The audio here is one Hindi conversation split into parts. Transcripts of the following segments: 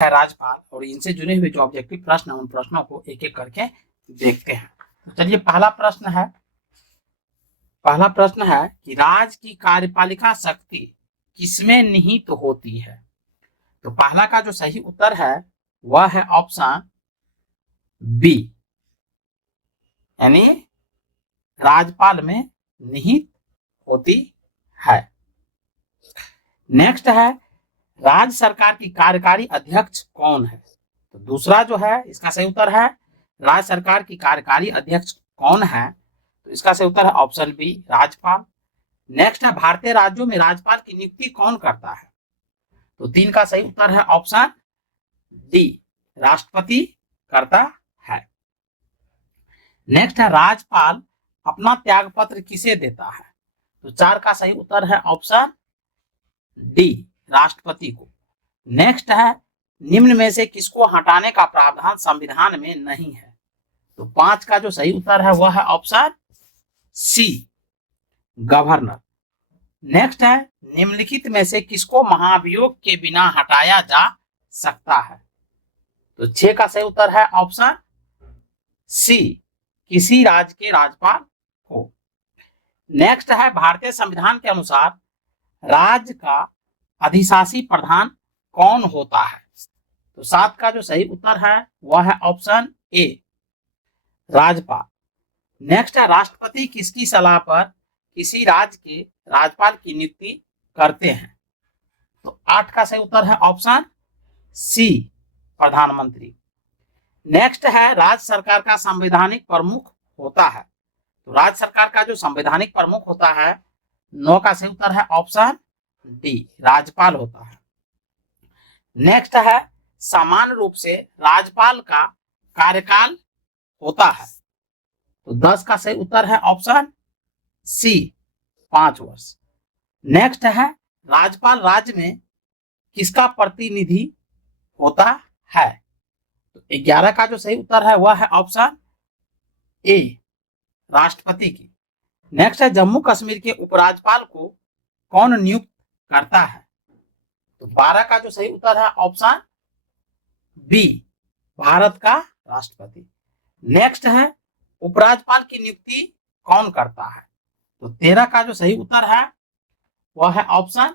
है राज्यपाल, और इनसे जुड़े हुए जो ऑब्जेक्टिव प्रश्न उन प्रश्नों को एक एक करके देखते हैं। तो चलिए पहला प्रश्न है कि राज्य की कार्यपालिका शक्ति किसमें निहित होती है। तो पहला का जो सही उत्तर है वह है ऑप्शन बी, यानी राज्यपाल में निहित होती है। नेक्स्ट है राज्य सरकार की कार्यकारी अध्यक्ष कौन है। तो दूसरा जो है इसका सही उत्तर है राज्य सरकार की कार्यकारी अध्यक्ष कौन है। तो इसका सही उत्तर है ऑप्शन बी, राज्यपाल। नेक्स्ट है भारतीय राज्यों में राज्यपाल की नियुक्ति कौन करता है। तो 3 का सही उत्तर है ऑप्शन डी, राष्ट्रपति करता है। नेक्स्ट है राज्यपाल अपना त्याग पत्र किसे देता है। तो 4 का सही उत्तर है ऑप्शन डी, राष्ट्रपति को। नेक्स्ट है निम्न में से किसको हटाने का प्रावधान संविधान में नहीं है। तो 5 का जो सही उत्तर है वह है ऑप्शन सी, गवर्नर। नेक्स्ट है निम्नलिखित में से किसको महाभियोग के बिना हटाया जा सकता है। तो 6 का सही उत्तर है ऑप्शन सी, किसी राज्य के राज्यपाल को। नेक्स्ट है भारतीय संविधान के अनुसार राज्य का अधिशासी प्रधान कौन होता है। तो 7 का जो सही उत्तर है वह है ऑप्शन ए, राज्यपाल। नेक्स्ट है राष्ट्रपति किसकी सलाह पर किसी राज्य के राज्यपाल की नियुक्ति करते हैं। तो 8 का सही उत्तर है ऑप्शन सी, प्रधानमंत्री। नेक्स्ट है राज्य सरकार का संवैधानिक प्रमुख होता है। तो राज्य सरकार का जो संवैधानिक प्रमुख होता है 9 का सही उत्तर है ऑप्शन डी, राज्यपाल होता है। नेक्स्ट है समान रूप से राज्यपाल का कार्यकाल होता है। तो 10 का सही उत्तर है ऑप्शन सी, 5 वर्ष। नेक्स्ट है राज्यपाल राज्य में किसका प्रतिनिधि होता है। तो 11 का जो सही उत्तर है वह है ऑप्शन ए, राष्ट्रपति की। नेक्स्ट है जम्मू कश्मीर के उपराज्यपाल को कौन नियुक्त करता है। तो 12 का जो सही उत्तर है ऑप्शन बी, भारत का राष्ट्रपति। नेक्स्ट है उपराज्यपाल की नियुक्ति कौन करता है। तो 13 का जो सही उत्तर है वह है ऑप्शन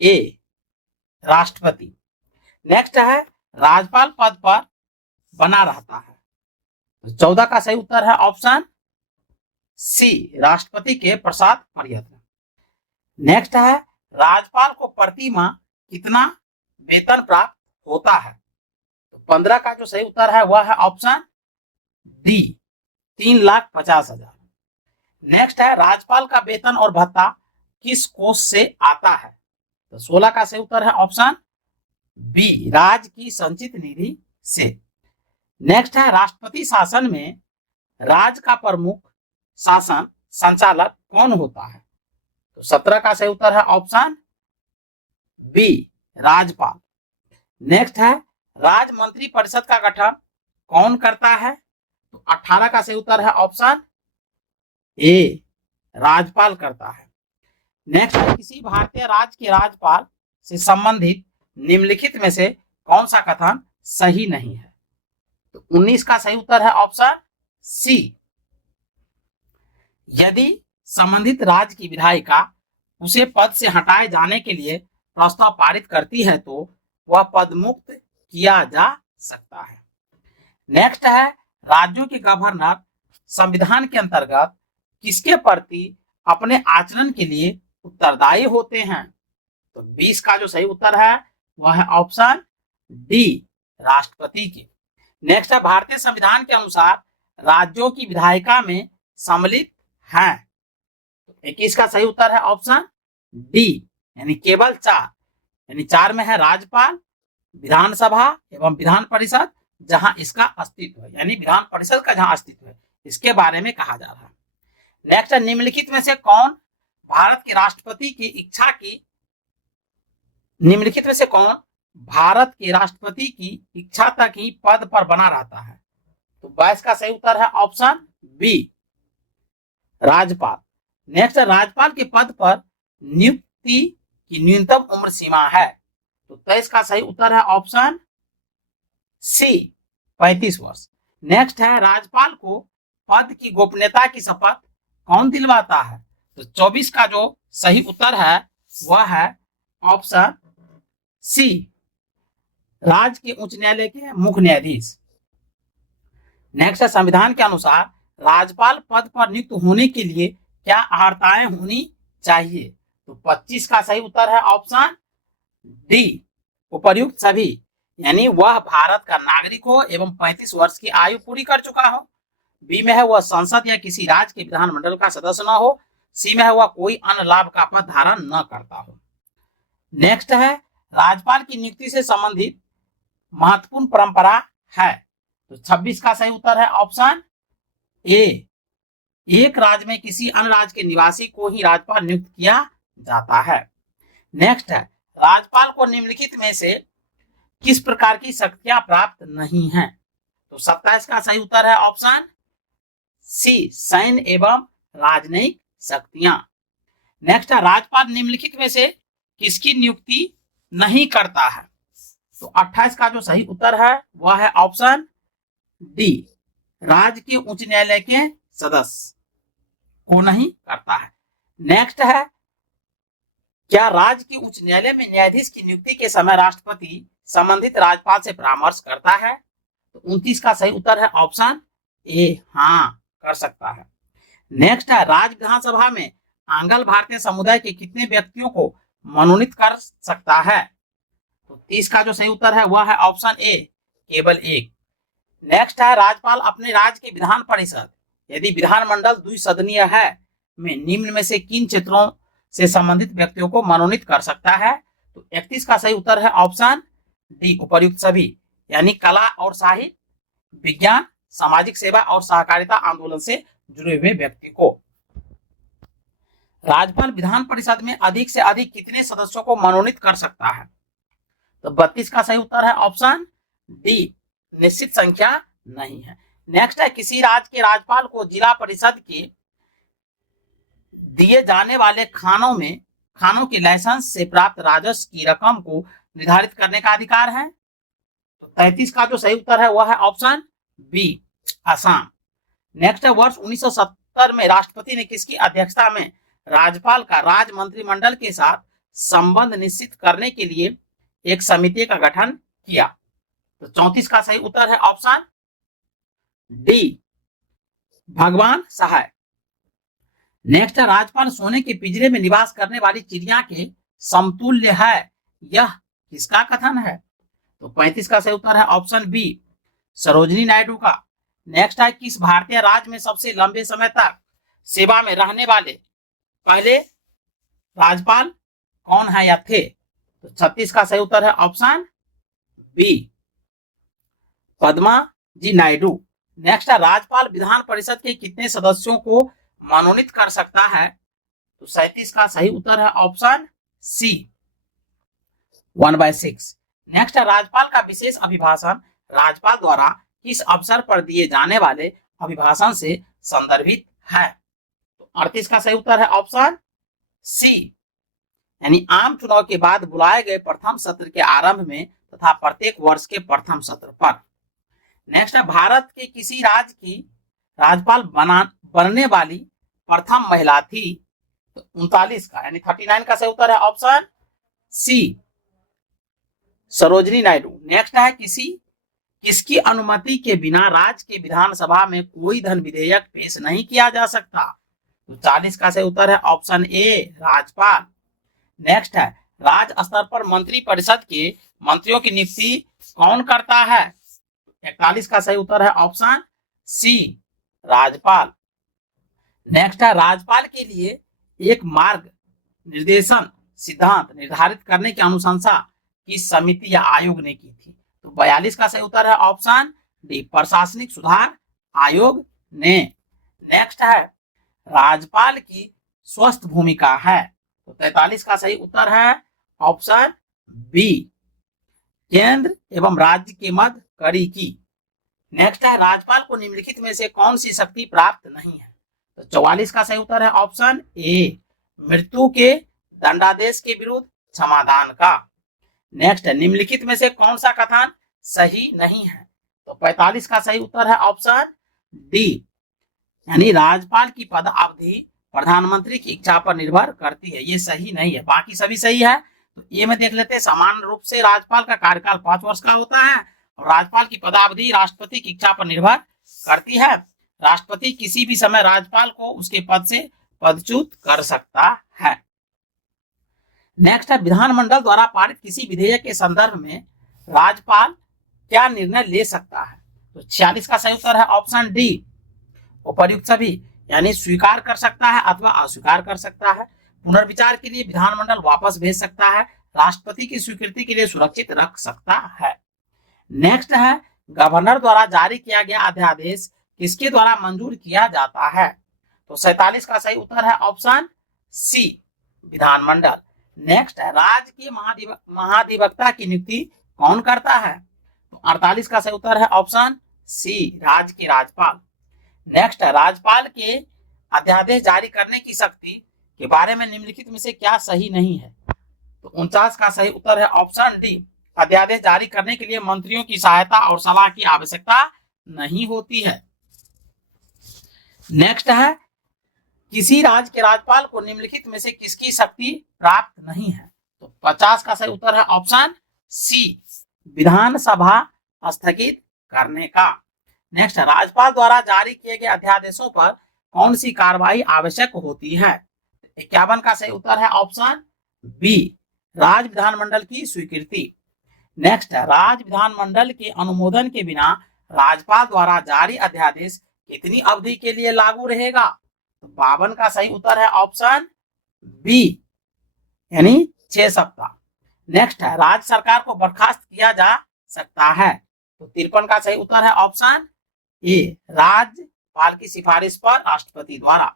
ए, राष्ट्रपति। नेक्स्ट है राज्यपाल पद पर बना रहता है। तो 14 का सही उत्तर है ऑप्शन सी, राष्ट्रपति के प्रसाद पर्यटन। नेक्स्ट है राज्यपाल को प्रति माह कितना वेतन प्राप्त होता है। तो 15 का जो सही उत्तर है वह है ऑप्शन डी, 3,50,000। नेक्स्ट है राज्यपाल का वेतन और भत्ता किस कोष से आता है। तो 16 का सही उत्तर है ऑप्शन बी, राज्य की संचित निधि से। नेक्स्ट है राष्ट्रपति शासन में राज्य का प्रमुख शासन संचालक कौन होता है। तो 17 का सही उत्तर है ऑप्शन बी, राज्यपाल। नेक्स्ट है राज्य मंत्री परिषद का गठन कौन करता है। तो 18 का सही उत्तर है ऑप्शन ए, राज्यपाल करता है। नेक्स्ट है किसी भारतीय राज्य के राज्यपाल से संबंधित निम्नलिखित में से कौन सा कथन सही नहीं है। तो 19 का सही उत्तर है ऑप्शन सी, यदि संबंधित राज्य की विधायिका उसे पद से हटाए जाने के लिए प्रस्ताव पारित करती है तो वह पद मुक्त किया जा सकता है। नेक्स्ट है राज्यों के गवर्नर संविधान के अंतर्गत किसके प्रति अपने आचरण के लिए उत्तरदायी होते हैं। तो 20 का जो सही उत्तर है वह है ऑप्शन डी, राष्ट्रपति की। नेक्स्ट है भारतीय संविधान के अनुसार राज्यों की विधायिका में सम्मिलित हैं। तो 21 का सही उत्तर है ऑप्शन डी, यानी केवल 4, यानी 4 में है राज्यपाल, विधानसभा एवं विधान परिषद जहां इसका अस्तित्व है, यानी विधान परिषद का जहां अस्तित्व है इसके बारे में कहा जा रहा है। नेक्स्ट है निम्नलिखित में से कौन भारत के राष्ट्रपति की इच्छा की निम्नलिखित में से कौन भारत के राष्ट्रपति की इच्छा तक ही पद पर बना रहता है। तो 22 का सही उत्तर है ऑप्शन बी, राज्यपाल। नेक्स्ट राज्यपाल के पद पर नियुक्ति की न्यूनतम उम्र सीमा है। तो 23 का सही उत्तर है ऑप्शन सी 35 वर्ष। नेक्स्ट है राज्यपाल को पद की गोपनीयता की शपथ कौन दिलवाता है? तो 24 का जो सही उत्तर है वह है ऑप्शन सी राज्य के उच्च न्यायालय के मुख्य न्यायाधीश। नेक्स्ट है संविधान के अनुसार राज्यपाल पद पर नियुक्त होने के लिए क्या अर्हताएं होनी चाहिए? तो 25 का सही उत्तर है ऑप्शन डी उपर्युक्त सभी, यानी वह भारत का नागरिक हो एवं 35 वर्ष की आयु पूरी कर चुका हो। बी में है वह संसद या किसी राज्य के विधानमंडल का सदस्य न हो। सी में है वह कोई अन्य लाभ का पद धारण न करता हो। नेक्स्ट है राज्यपाल की नियुक्ति से संबंधित महत्वपूर्ण परंपरा है। तो 26 का सही उत्तर है ऑप्शन ए एक राज्य में किसी अन्य राज्य के निवासी को ही राज्यपाल नियुक्त किया जाता है। नेक्स्ट है राज्यपाल को निम्नलिखित में से किस प्रकार की शक्तियां प्राप्त नहीं है? तो 27 का सही उत्तर है ऑप्शन सी सैन्य एवं राजनयिक शक्तियां। नेक्स्ट है राज्यपाल निम्नलिखित में से किसकी नियुक्ति नहीं करता है? तो 28 का जो सही उत्तर है वह है ऑप्शन डी राज्य के उच्च न्यायालय के सदस्य को नहीं करता है। नेक्स्ट है क्या राज्य के उच्च न्यायालय में न्यायाधीश की नियुक्ति के समय राष्ट्रपति संबंधित राज्यपाल से परामर्श करता है? तो 29 का सही उत्तर है ऑप्शन ए हाँ कर सकता है। नेक्स्ट है राज्य विधानसभा में आंग्ल भारतीय समुदाय के कितने व्यक्तियों को मनोनीत कर सकता है? तो 30 का जो सही उत्तर है वह है ऑप्शन ए केवल एक। नेक्स्ट है राज्यपाल अपने राज्य के विधान परिषद यदि विधानमंडल द्विसदनीय है में निम्न में से किन क्षेत्रों से संबंधित व्यक्तियों को मनोनीत कर सकता है? तो 31 का सही उत्तर है ऑप्शन डी उपर्युक्त सभी, यानी कला और साहित्य, विज्ञान, सामाजिक सेवा और सहकारिता आंदोलन से जुड़े हुए व्यक्ति को। राज्यपाल विधान परिषद में अधिक से अधिक कितने सदस्यों को मनोनीत कर सकता है? तो 32 का सही उत्तर है ऑप्शन डी निश्चित संख्या नहीं है। नेक्स्ट है किसी राज्य के राज्यपाल को जिला परिषद के दिए जाने वाले खानों के लाइसेंस से प्राप्त राजस्व की रकम को निर्धारित करने का अधिकार है? तो 33 का जो सही उत्तर है वह है ऑप्शन बी असम। नेक्स्ट है वर्ष 1970 में राष्ट्रपति ने किसकी अध्यक्षता में राज्यपाल का राज्य मंत्रिमंडल के साथ संबंध निश्चित करने के लिए एक समिति का गठन किया? तो 34 का सही उत्तर है ऑप्शन डी भगवान सहाय। नेक्स्ट है राज्यपाल सोने के पिंजरे में निवास करने वाली चिड़िया के समतुल्य है, यह किसका कथन है? तो 35 का सही उत्तर है ऑप्शन बी सरोजिनी नायडू का। नेक्स्ट है किस भारतीय राज्य में सबसे लंबे समय तक सेवा में रहने वाले पहले राज्यपाल कौन है या थे? तो 36 का सही उत्तर है ऑप्शन बी पद्मा जी नायडू। नेक्स्ट है राज्यपाल विधान परिषद के कितने सदस्यों को मनोनीत कर सकता है? तो 37 का सही उत्तर है ऑप्शन सी 1/6। नेक्स्ट है राज्यपाल का विशेष अभिभाषण राज्यपाल द्वारा किस अवसर पर दिए जाने वाले अभिभाषण से संदर्भित है? तो 38 का सही उत्तर है ऑप्शन सी यानी आम चुनाव के बाद बुलाए गए प्रथम सत्र के आरंभ में तथा प्रत्येक वर्ष के प्रथम सत्र पर। नेक्स्ट है भारत के किसी राज्य की राज्यपाल बनने वाली प्रथम महिला थी? तो 39 का यानी 39 का सही उत्तर है option C Sarojini Naidu. Next है किसकी अनुमति के बिना राज्य के विधानसभा में कोई धन विधेयक पेश नहीं किया जा सकता? तो 40 का सही उत्तर है ऑप्शन ए राज्यपाल। नेक्स्ट है राज्य स्तर पर मंत्री परिषद के मंत्रियों की नियुक्ति कौन करता है? 41 का सही उत्तर है ऑप्शन सी राज्यपाल। नेक्स्ट है राज्यपाल के लिए एक मार्ग निर्देशन सिद्धांत निर्धारित करने की अनुशंसा किस समिति या आयोग ने की थी? तो 42 का सही उत्तर है ऑप्शन डी प्रशासनिक सुधार आयोग ने। नेक्स्ट है राज्यपाल की स्वस्थ भूमिका है? तो 43 का सही उत्तर है ऑप्शन बी केंद्र एवं राज्य के मध्य कड़ी की। नेक्स्ट है राज्यपाल को निम्नलिखित में से कौन सी शक्ति प्राप्त नहीं है? तो 44 का सही उत्तर है ऑप्शन ए मृत्यु के दंडादेश के विरुद्ध क्षमादान का। नेक्स्ट है, निम्नलिखित में से कौन सा कथन सही नहीं है? तो 45 का सही उत्तर है ऑप्शन डी, यानी राज्यपाल की पद अवधि प्रधानमंत्री की इच्छा पर निर्भर करती है। ये सही नहीं है, बाकी सभी सही है। तो ये में देख लेते हैं, समान रूप से राज्यपाल का कार्यकाल 5 वर्ष का होता है और राज्यपाल की पदावधि राष्ट्रपति की इच्छा पर निर्भर करती है। राष्ट्रपति किसी भी समय राज्यपाल को उसके पद से पदच्युत कर सकता है। नेक्स्ट है, विधानमंडल द्वारा पारित किसी विधेयक के संदर्भ में राज्यपाल क्या निर्णय ले सकता है? तो 46 का सही उत्तर है ऑप्शन डी, उपर्युक्त सभी, यानी स्वीकार कर सकता है अथवा अस्वीकार कर सकता है, पुनर्विचार के लिए विधानमंडल वापस भेज सकता है, राष्ट्रपति की स्वीकृति के लिए सुरक्षित रख सकता है। नेक्स्ट है, गवर्नर द्वारा जारी किया गया अध्यादेश किसके द्वारा मंजूर किया जाता है? तो 47 का सही उत्तर है ऑप्शन सी, विधानमंडल। नेक्स्ट है, राज्य के महाधिवक्ता की नियुक्ति कौन करता है? तो 48 का सही उत्तर है ऑप्शन सी, राज्य के राज्यपाल। नेक्स्ट है, राज्यपाल के अध्यादेश जारी करने की शक्ति के बारे में निम्नलिखित में से क्या सही नहीं है? तो 49 का सही उत्तर है ऑप्शन डी, अध्यादेश जारी करने के लिए मंत्रियों की सहायता और सलाह की आवश्यकता नहीं होती है। नेक्स्ट है, किसी राज्य के राज्यपाल को निम्नलिखित में से किसकी शक्ति प्राप्त नहीं है? तो 50 का सही उत्तर है ऑप्शन सी, विधानसभा स्थगित करने का। नेक्स्ट, राज्यपाल द्वारा जारी किए गए अध्यादेशों पर कौन सी कार्रवाई आवश्यक होती है? 51 का सही उत्तर है ऑप्शन बी, राज्य विधानमंडल की स्वीकृति। नेक्स्ट है, राज्य विधानमंडल के अनुमोदन के बिना राज्यपाल द्वारा जारी अध्यादेश कितनी अवधि के लिए लागू रहेगा? तो 52 का सही उत्तर है ऑप्शन बी, यानी 6 सप्ताह। नेक्स्ट है, राज्य सरकार को बर्खास्त किया जा सकता है। तो 53 का सही उत्तर है ऑप्शन ए, राज्यपाल की सिफारिश पर राष्ट्रपति द्वारा।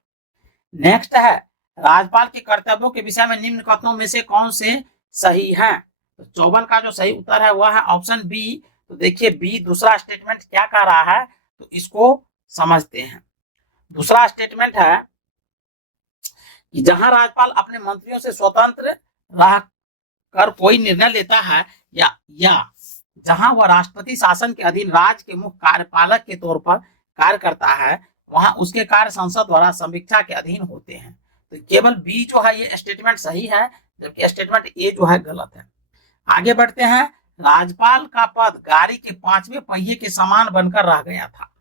नेक्स्ट है, राज्यपाल के कर्तव्यों के विषय में निम्न कथनों में से कौन से सही हैं? तो 54 का जो सही उत्तर है वह है ऑप्शन बी। तो देखिए बी दूसरा स्टेटमेंट क्या कह रहा है, तो इसको समझते हैं। दूसरा स्टेटमेंट है कि जहां राज्यपाल अपने मंत्रियों से स्वतंत्र रह कर कोई निर्णय लेता है या जहां वह राष्ट्रपति शासन के अधीन राज्य के मुख्य कार्यपालक के तौर पर कार्य करता है, वहां उसके कार्य संसद द्वारा समीक्षा के अधीन होते हैं। तो केवल बी जो है ये स्टेटमेंट सही है, जबकि स्टेटमेंट ए जो है गलत है। आगे बढ़ते हैं, राज्यपाल का पद गाड़ी के 5वें पहिए के समान बनकर रह गया था।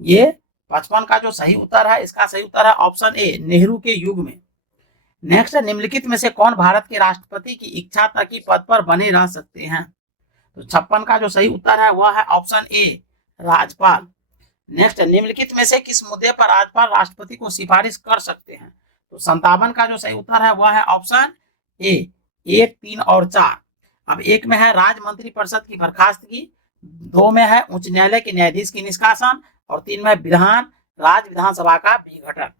ये 55 का जो सही उत्तर है, इसका सही उत्तर है ऑप्शन ए, नेहरू के युग में। नेक्स्ट, निम्नलिखित में से कौन भारत के राष्ट्रपति की इच्छा तक ही पद पर बने रह सकते हैं? तो 56 का जो सही उत्तर है वह है ऑप्शन ए, राज्यपाल। नेक्स्ट, निम्नलिखित में से किस मुद्दे पर राज्यपाल राष्ट्रपति को सिफारिश कर सकते हैं? तो 57 का जो सही उत्तर है वह है ऑप्शन ए, 1, 3 और 4। अब एक में है राज्य मंत्री परिषद की बर्खास्तगी, 2 में है उच्च न्यायालय के न्यायाधीश की निष्कासन और 3 में राज्य विधानसभा का विघटन।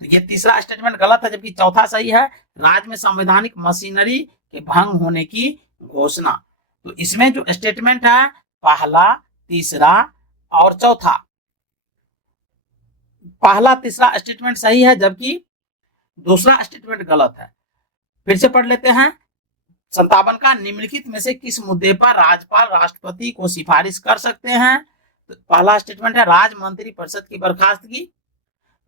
तो ये तीसरा स्टेटमेंट गलत है, जबकि चौथा सही है, राज्य में संवैधानिक मशीनरी के भंग होने की घोषणा। तो इसमें जो स्टेटमेंट है पहला, तीसरा और चौथा, पहला तीसरा स्टेटमेंट सही है, जबकि दूसरा स्टेटमेंट गलत है। फिर से पढ़ लेते हैं। 57 का, निम्नलिखित में से किस मुद्दे पर राज्यपाल राष्ट्रपति को सिफारिश कर सकते हैं? तो पहला स्टेटमेंट है राज्य मंत्री परिषद की बर्खास्तगी,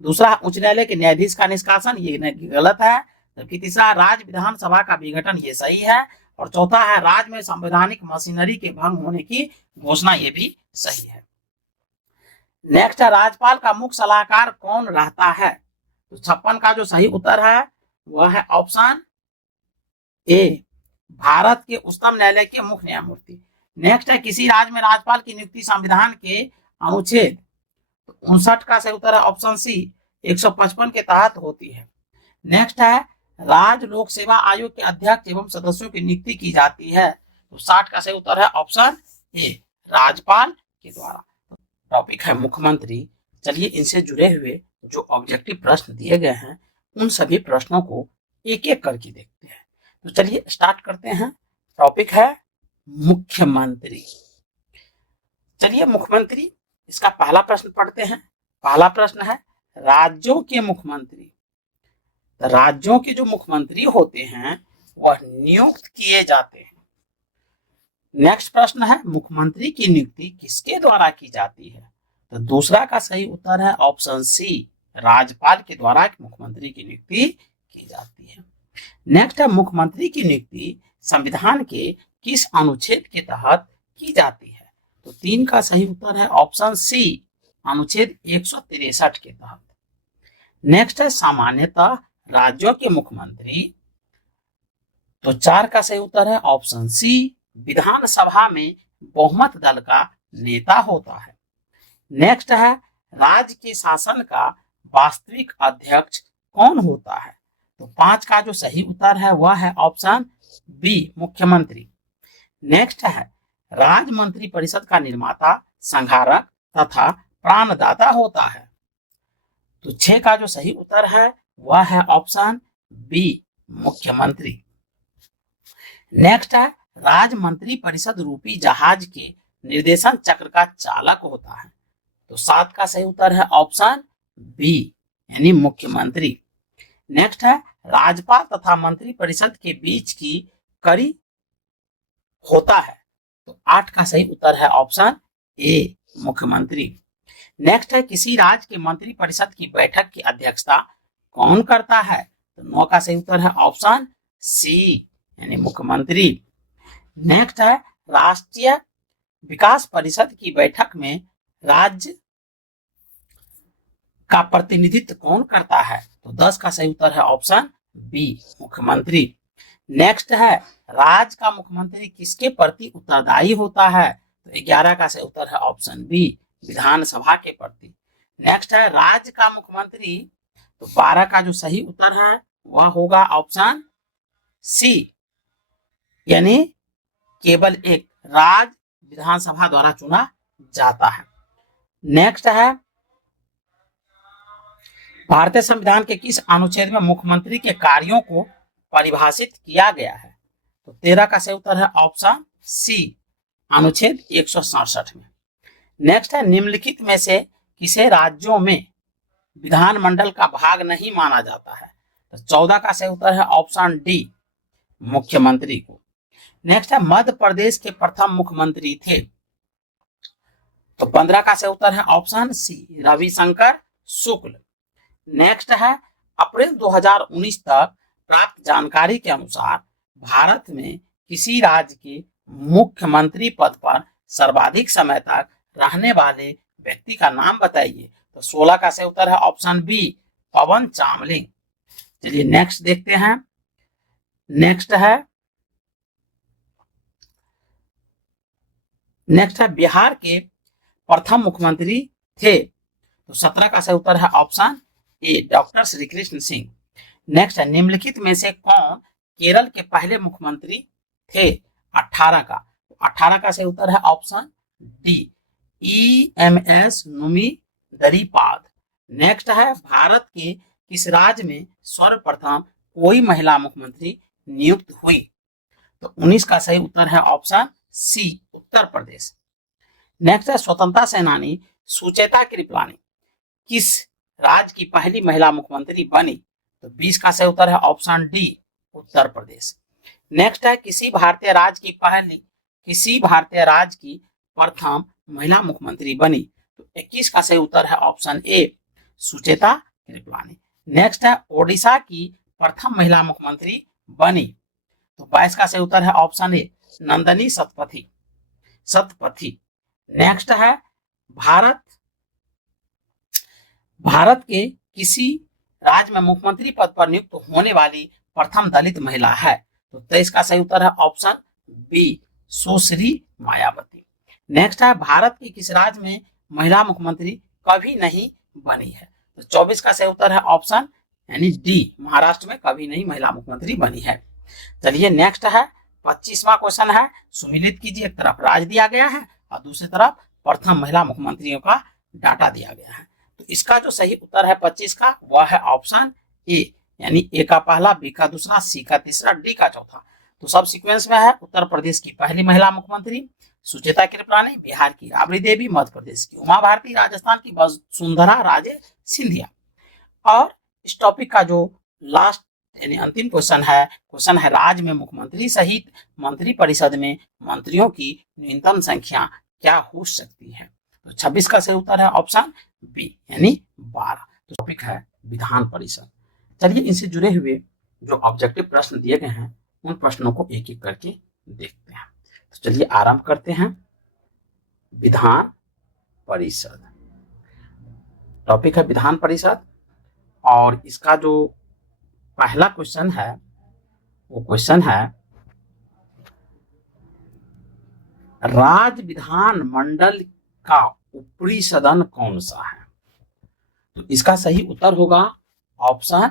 दूसरा उच्च न्यायालय के न्यायाधीश का निष्कासन, ये गलत है, जबकि तीसरा राज्य विधानसभा का विघटन, ये सही है, और चौथा है राज्य में संवैधानिक मशीनरी के भंग होने की घोषणा, ये भी सही है। नेक्स्ट है, राज्यपाल का मुख्य सलाहकार कौन रहता है? तो 56 का जो सही उत्तर है वह है ऑप्शन ए, भारत के उच्चतम न्यायालय के मुख्य न्यायमूर्ति। नेक्स्ट है, किसी राज्य में राज्यपाल की नियुक्ति संविधान के अनुच्छेद 59 का सही उत्तर है ऑप्शन सी, 155 के तहत होती है। नेक्स्ट है, राज्य लोक सेवा आयोग के अध्यक्ष एवं सदस्यों की नियुक्ति की जाती है। तो 60 का सही उत्तर है ऑप्शन ए, राज्यपाल के द्वारा। टॉपिक है मुख्यमंत्री। चलिए इनसे जुड़े हुए जो ऑब्जेक्टिव प्रश्न दिए गए हैं उन सभी प्रश्नों को एक एक करके देखते हैं। तो चलिए स्टार्ट करते हैं। टॉपिक है मुख्यमंत्री। चलिए मुख्यमंत्री, इसका पहला प्रश्न पढ़ते हैं। पहला प्रश्न है, राज्यों के मुख्यमंत्री। राज्यों के जो मुख्यमंत्री होते हैं वह नियुक्त किए जाते हैं। नेक्स्ट प्रश्न है, मुख्यमंत्री की नियुक्ति किसके द्वारा की जाती है? तो दूसरा का सही उत्तर है ऑप्शन सी, राज्यपाल के द्वारा मुख्यमंत्री की नियुक्ति की जाती है। नेक्स्ट है, मुख्यमंत्री की नियुक्ति संविधान के किस अनुच्छेद के तहत की जाती है? तो 3 का सही उत्तर है ऑप्शन सी, अनुच्छेद 163 के तहत। नेक्स्ट है, सामान्यतः राज्यों के मुख्यमंत्री, तो 4 का सही उत्तर है ऑप्शन सी, विधानसभा में बहुमत दल का नेता होता है। नेक्स्ट है, राज्य के शासन का वास्तविक अध्यक्ष कौन होता है? तो 5 का जो सही उत्तर है वह है ऑप्शन बी, मुख्यमंत्री। नेक्स्ट है, राज्य मंत्री परिषद का निर्माता, संहारक तथा प्राणदाता होता है। तो 6 का जो सही उत्तर है वह है ऑप्शन बी, मुख्यमंत्री। नेक्स्ट है, राज्य मंत्री परिषद रूपी जहाज के निर्देशन चक्र का चालक होता है। तो 7 का सही उत्तर है ऑप्शन बी, यानी मुख्यमंत्री। नेक्स्ट है, राज्यपाल तथा मंत्री परिषद के बीच की कड़ी होता है। तो 8 का सही उत्तर है ऑप्शन ए, मुख्यमंत्री। नेक्स्ट है, किसी राज्य के मंत्री परिषद की बैठक की अध्यक्षता कौन करता है? तो 9 का सही उत्तर है ऑप्शन सी, यानी मुख्यमंत्री। नेक्स्ट है, राष्ट्रीय विकास परिषद की बैठक में राज्य का प्रतिनिधित्व कौन करता है? तो 10 का सही उत्तर है ऑप्शन बी, मुख्यमंत्री। नेक्स्ट है, राज्य का मुख्यमंत्री किसके प्रति उत्तरदायी होता है? तो 11 का सही उत्तर है ऑप्शन बी, विधानसभा के प्रति। नेक्स्ट है, राज्य का मुख्यमंत्री, तो 12 का जो सही उत्तर है वह होगा ऑप्शन सी, यानी केवल एक राज्य विधानसभा द्वारा चुना जाता है। नेक्स्ट है, भारतीय संविधान के किस अनुच्छेद में मुख्यमंत्री के कार्यों को परिभाषित किया गया है? तो 13 का सही उत्तर है ऑप्शन सी, अनुच्छेद 167 में। नेक्स्ट है, निम्नलिखित में से किसे राज्यों में विधानमंडल का भाग नहीं माना जाता है? तो 14 का सही उत्तर है ऑप्शन डी, मुख्यमंत्री को। नेक्स्ट है, मध्य प्रदेश के प्रथम मुख्यमंत्री थे? तो 15 का सही उत्तर है ऑप्शन सी, रविशंकर शुक्ल। नेक्स्ट है, अप्रैल 2019 तक प्राप्त जानकारी के अनुसार भारत में किसी राज्य के मुख्यमंत्री पद पर सर्वाधिक समय तक रहने वाले व्यक्ति का नाम बताइए। तो 16 का सही उत्तर है ऑप्शन बी, पवन चामलिंग। चलिए नेक्स्ट देखते हैं। नेक्स्ट है, बिहार के प्रथम मुख्यमंत्री थे? तो 17 का सही उत्तर है ऑप्शन ए, डॉक्टर श्री कृष्ण सिंह। नेक्स्ट है, निम्नलिखित में से कौन केरल के पहले मुख्यमंत्री थे? 18 का, तो 18 का सही उत्तर है ऑप्शन डी, EMS नुमीदरीपाद। नेक्स्ट है, भारत के किस राज्य में सर्वप्रथम कोई महिला मुख्यमंत्री नियुक्त हुई? तो 19 का सही उत्तर है ऑप्शन सी, उत्तर प्रदेश। नेक्स्ट है, स्वतंत्रता सेनानी सुचेता कृपलानी किस राज्य की पहली महिला मुख्यमंत्री बनी? तो 20 का सही उत्तर है option D, Uttar Pradesh. Next है, किसी भारतीय राज्य की प्रथम महिला मुख्यमंत्री बनी? तो 21 का सही उत्तर है ऑप्शन ए, सुचेता कृपलानी। नेक्स्ट है, ओडिशा की प्रथम महिला मुख्यमंत्री बनी? तो 22 का सही उत्तर है ऑप्शन ए, नंदनी सतपथी। नेक्स्ट है, भारत के किसी राज्य में मुख्यमंत्री पद पर नियुक्त होने वाली प्रथम दलित महिला है? तो 23 का सही उत्तर है ऑप्शन बी, सुश्री मायावती। नेक्स्ट है, भारत के किस राज्य में महिला मुख्यमंत्री कभी नहीं बनी है? तो 24 का सही उत्तर है ऑप्शन यानी डी, महाराष्ट्र में कभी नहीं महिला मुख्यमंत्री बनी है। चलिए नेक्स्ट है, 25वां क्वेश्चन है, सुमिलित कीजिए। एक तरफ राज्य दिया गया है और दूसरी तरफ प्रथम महिला मुख्यमंत्रियों का डाटा दिया गया है। तो इसका जो सही उत्तर है 25 का वह है ऑप्शन ए, यानी ए का पहला, बी का दूसरा, सी का तीसरा, डी का चौथा। तो सब सीक्वेंस में है। उत्तर प्रदेश की पहली महिला मुख्यमंत्री सुचेता कृपलानी, बिहार की राबड़ी देवी, मध्य प्रदेश की उमा भारती, राजस्थान की वसुंधरा राजे सिंधिया। और इस टॉपिक का जो लास्ट यानी अंतिम क्वेश्चन है राज्य में मुख्यमंत्री सहित मंत्री परिषद में मंत्रियों की न्यूनतम संख्या क्या हो सकती है? तो 26 का सही उत्तर है ऑप्शन बी यानी 12। तो टॉपिक है विधान परिषद। चलिए इनसे जुड़े हुए जो ऑब्जेक्टिव प्रश्न दिए गए हैं उन प्रश्नों को एक एक करके देखते हैं। तो चलिए आरंभ करते हैं। विधान परिषद, टॉपिक है विधान परिषद और इसका जो पहला क्वेश्चन है वो क्वेश्चन है राज्य विधान मंडल का ऊपरी सदन कौन सा है? तो इसका सही उत्तर होगा ऑप्शन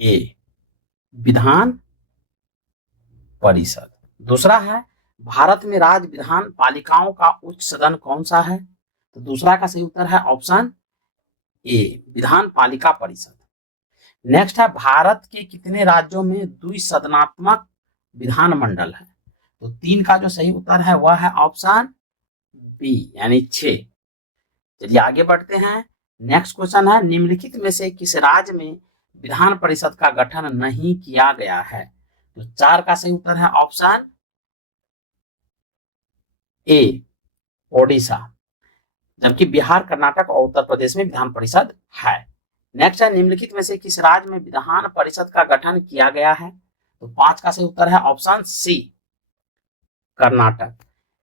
ए विधान परिषद। दूसरा है भारत में राज्य विधान पालिकाओं का उच्च सदन कौन सा है? तो दूसरा का सही उत्तर है ऑप्शन ए विधान पालिका परिषद। नेक्स्ट है भारत के कितने राज्यों में द्विसदनात्मक विधान मंडल है? तो 3 का जो सही उत्तर है वह है ऑप्शन बी यानी 6। चलिए आगे बढ़ते हैं। नेक्स्ट क्वेश्चन है निम्नलिखित में से किस राज्य में विधान परिषद का गठन नहीं किया गया है? तो 4 का सही उत्तर है ऑप्शन ए ओडिशा, जबकि बिहार, कर्नाटक और उत्तर प्रदेश में विधान परिषद है। नेक्स्ट है निम्नलिखित में से किस राज्य में विधान परिषद का गठन किया गया है? तो 5 का सही उत्तर है ऑप्शन सी कर्नाटक।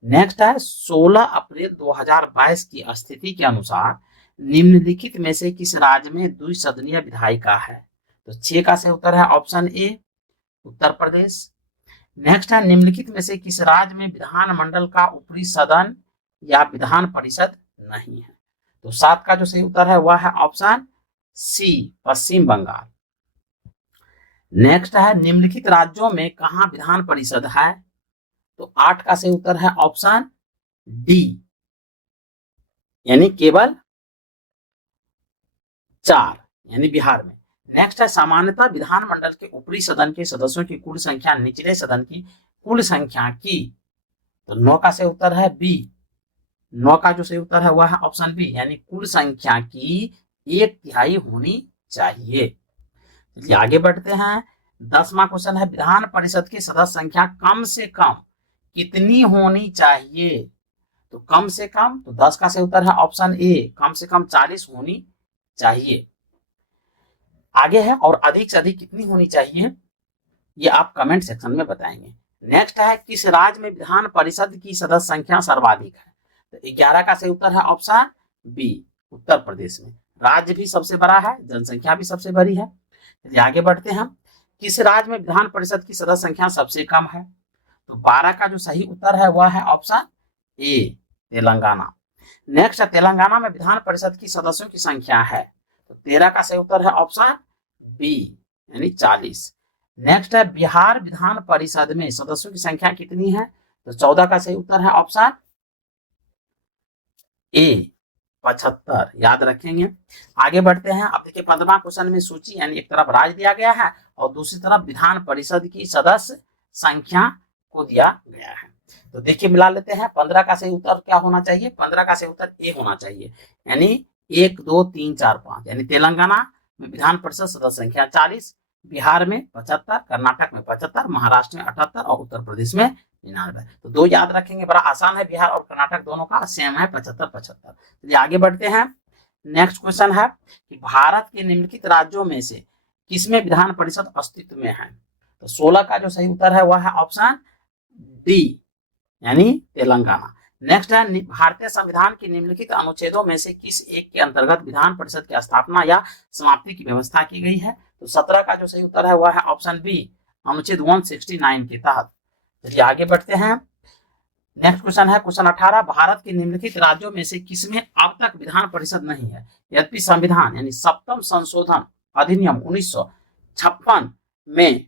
नेक्स्ट है 16 अप्रैल 2022 की स्थिति के अनुसार निम्नलिखित में से किस राज्य में द्विसदनीय विधायिका है? तो 6 का सही उत्तर है ऑप्शन ए उत्तर प्रदेश। नेक्स्ट है निम्नलिखित में से किस राज्य में विधानमंडल का ऊपरी सदन या विधान परिषद नहीं है? तो 7 का जो सही उत्तर है वह है ऑप्शन सी पश्चिम बंगाल। नेक्स्ट है निम्नलिखित राज्यों में कहां विधान परिषद है? तो 8 का सही उत्तर है ऑप्शन डी यानी केवल 4 यानी बिहार में। नेक्स्ट है सामान्यतः विधानमंडल के ऊपरी सदन के सदस्यों की कुल संख्या निचले सदन की कुल संख्या की। तो 9 का सही उत्तर है बी। 9 का जो सही उत्तर है वह है ऑप्शन बी यानी कुल संख्या की 1/3 होनी चाहिए। चलिए आगे बढ़ते हैं। 10वां क्वेश्चन है विधान परिषद की सदस्य संख्या कम से कम कितनी होनी चाहिए? तो कम से कम, तो 10 का सही उत्तर है ऑप्शन ए कम से कम 40 होनी चाहिए। आगे है और अधिक से अधिक कितनी होनी चाहिए ये आप कमेंट सेक्शन में बताएंगे। नेक्स्ट है किस राज्य में विधान परिषद की सदस्य संख्या सर्वाधिक है? तो 11 का सही उत्तर है ऑप्शन बी उत्तर प्रदेश में। राज्य भी सबसे बड़ा है, जनसंख्या भी सबसे बड़ी है। चलिए आगे बढ़ते हैं। किस राज्य में विधान परिषद की सदस्य संख्या सबसे कम है? तो 12 का जो सही उत्तर है वह है ऑप्शन ए तेलंगाना। नेक्स्ट है तेलंगाना में विधान परिषद की सदस्यों की संख्या है। तो 13 का सही उत्तर है ऑप्शन बी यानी 40। नेक्स्ट है बिहार विधान परिषद में सदस्यों की संख्या कितनी है? तो 14 का सही उत्तर है ऑप्शन ए 75, याद रखेंगे। आगे बढ़ते हैं। अब देखिए 15वां क्वेश्चन में सूची यानी एक तरफ राज्य दिया गया है और दूसरी तरफ विधान परिषद की सदस्य संख्या को दिया गया है। तो देखिए मिला लेते हैं। 15 का सही उत्तर क्या होना चाहिए? 15 का सही उत्तर ए होना चाहिए यानी 1 2 3 4 5 यानी तेलंगाना में विधान परिषद सदस्य संख्या 40, बिहार में 75, कर्नाटक में 75, महाराष्ट्र में 78 और उत्तर प्रदेश में 99। तो 2 याद रखेंगे, बड़ा आसान है। बिहार और कर्नाटक दोनों का सेम है 75-75। चलिए आगे बढ़ते हैं। नेक्स्ट क्वेश्चन है कि भारत के निम्नलिखित राज्यों में से किसमें विधान परिषद अस्तित्व में है? तो 16 का जो सही उत्तर है वह है ऑप्शन डी यानी तेलंगाना। नेक्स्ट है भारतीय संविधान के निम्नलिखित अनुच्छेदों में से किस एक के अंतर्गत विधान परिषद की स्थापना या समाप्ति की व्यवस्था की गई है? तो 17 का जो सही उत्तर है वह है ऑप्शन बी अनुच्छेद 169 के तहत। चलिए आगे बढ़ते हैं। नेक्स्ट क्वेश्चन है क्वेश्चन 18 भारत के निम्नलिखित राज्यों में से किसमें अब तक विधान परिषद नहीं है? यद्यपि संविधान यानी 7वां संशोधन अधिनियम 1956 में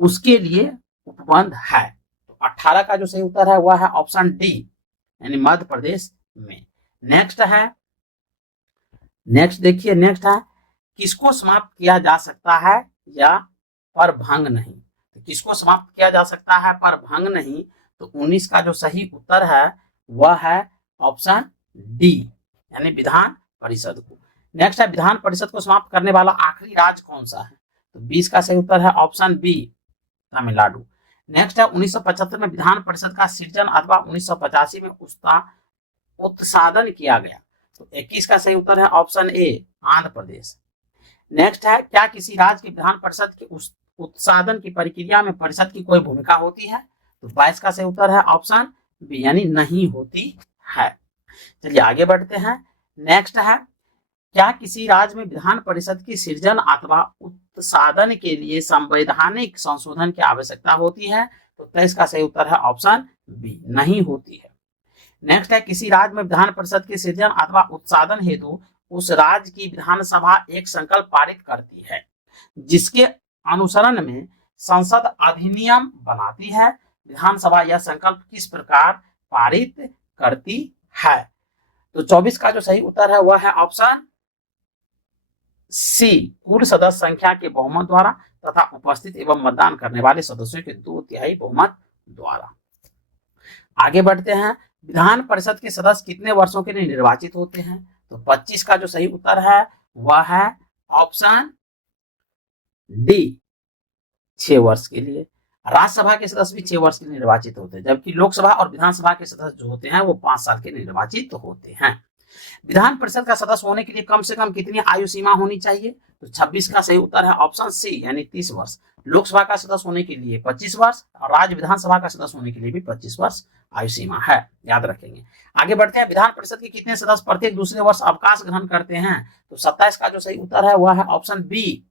उसके लिए उपबंध है। तो 18 का जो सही उत्तर है वह है ऑप्शन डी यानी मध्य प्रदेश में। नेक्स्ट देखिए नेक्स्ट है किसको समाप्त किया जा सकता है या पर भंग नहीं? तो किसको समाप्त किया जा सकता है पर भंग नहीं? तो 19 का जो सही उत्तर है वह है ऑप्शन डी यानी विधान परिषद को। नेक्स्ट है विधान परिषद को समाप्त करने वाला आखिरी राज्य कौन सा है? तो 20 का सही उत्तर है ऑप्शन बी, तमिलनाडु। नेक्स्ट है 1975 में विधान परिषद का सृजन अथवा 1985 में उसका उत्सादन किया गया, तो 21 का सही उत्तर है ऑप्शन ए, आंध्र प्रदेश। नेक्स्ट है क्या किसी राज्य की विधान परिषद के उत्सादन की प्रक्रिया में परिषद की कोई भूमिका होती है, तो 22 का सही उत्तर है ऑप्शन बी, यानी नहीं होती है। चलिए आगे बढ़ते हैं। नेक्स्ट है क्या किसी राज्य में विधान परिषद की सृजन अथवा उत्सादन के लिए संवैधानिक संशोधन की आवश्यकता होती है, तो 23 का सही उत्तर है ऑप्शन बी, नहीं होती है। नेक्स्ट है किसी राज्य में विधान परिषद की सृजन अथवा उत्सादन हेतु उस राज्य की विधानसभा एक संकल्प पारित करती है जिसके अनुसरण में संसद अधिनियम बनाती है, विधानसभा यह संकल्प किस प्रकार पारित करती है, तो 24 का जो सही उत्तर है वह है ऑप्शन सी, कुल सदस्य संख्या के बहुमत द्वारा तथा उपस्थित एवं मतदान करने वाले सदस्यों के 2/3 बहुमत द्वारा। आगे बढ़ते हैं। विधान परिषद के सदस्य कितने वर्षों के लिए निर्वाचित होते हैं, तो 25 का जो सही उत्तर है वह है ऑप्शन डी, 6 वर्ष के लिए। राज्यसभा के सदस्य भी 6 वर्ष के लिए निर्वाचित होते हैं, जबकि लोकसभा और विधानसभा के सदस्य जो होते हैं वो 5 साल के निर्वाचित होते हैं। विधान परिषद का सदस्य होने के लिए कम से कम कितनी आयु सीमा होनी चाहिए, तो 26 का सही उत्तर है ऑप्शन सी, यानी 30 वर्ष। लोकसभा का सदस्य होने के लिए 25 वर्ष और राज्य विधानसभा का सदस्य होने के लिए भी 25 वर्ष आयु सीमा है, याद रखेंगे। आगे बढ़ते हैं। विधान परिषद के कितने सदस्य प्रत्येक दूसरे वर्ष अवकाश ग्रहण करते हैं, तो 27 का जो सही उत्तर है वह है ऑप्शन बी,